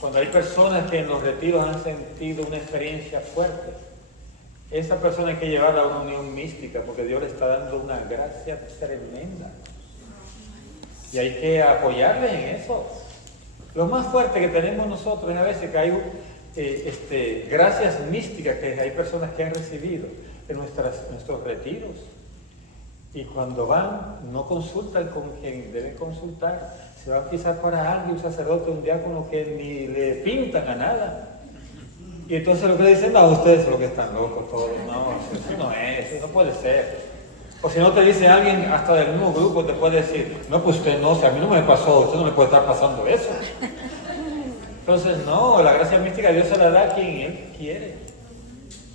Cuando hay personas que en los retiros han sentido una experiencia fuerte, esa persona hay que llevarla a una unión mística, porque Dios le está dando una gracia tremenda. Y hay que apoyarle en eso. Lo más fuerte que tenemos nosotros es a veces que hay gracias místicas que hay personas que han recibido en nuestros retiros. Y cuando van, no consultan con quien deben consultar. Se van quizás para alguien, un sacerdote, un diácono que ni le pintan a nada. Y entonces lo que dicen, no, ustedes son los que están locos todos. No, eso no es, eso no puede ser. O si no te dice alguien, hasta del mismo grupo, te puede decir, no, pues usted no, si a mí no me pasó, usted no le puede estar pasando eso. Entonces, no, la gracia mística Dios se la da a quien Él quiere,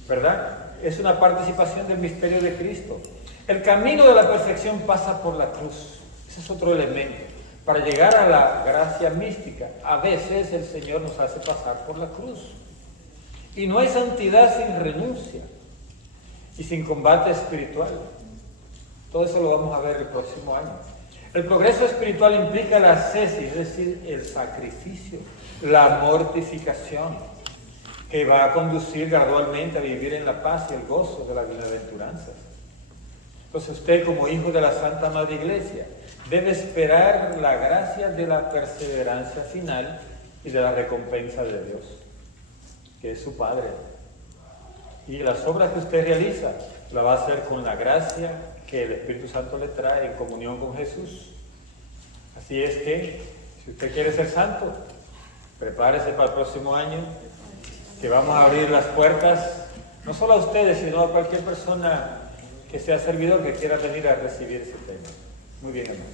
¿verdad? Es una participación del misterio de Cristo. El camino de la perfección pasa por la cruz. Ese es otro elemento. Para llegar a la gracia mística, a veces el Señor nos hace pasar por la cruz. Y no hay santidad sin renuncia y sin combate espiritual. Todo eso lo vamos a ver el próximo año. El progreso espiritual implica la ascesis, es decir, el sacrificio, la mortificación, que va a conducir gradualmente a vivir en la paz y el gozo de la bienaventuranza. Entonces usted, como hijo de la Santa Madre Iglesia, debe esperar la gracia de la perseverancia final y de la recompensa de Dios, que es su Padre. Y las obras que usted realiza, la va a hacer con la gracia que el Espíritu Santo le trae en comunión con Jesús. Así es que, si usted quiere ser santo, prepárese para el próximo año, que vamos a abrir las puertas, no solo a ustedes, sino a cualquier persona que sea servidor que quiera venir a recibir ese tema. Muy bien, hermano.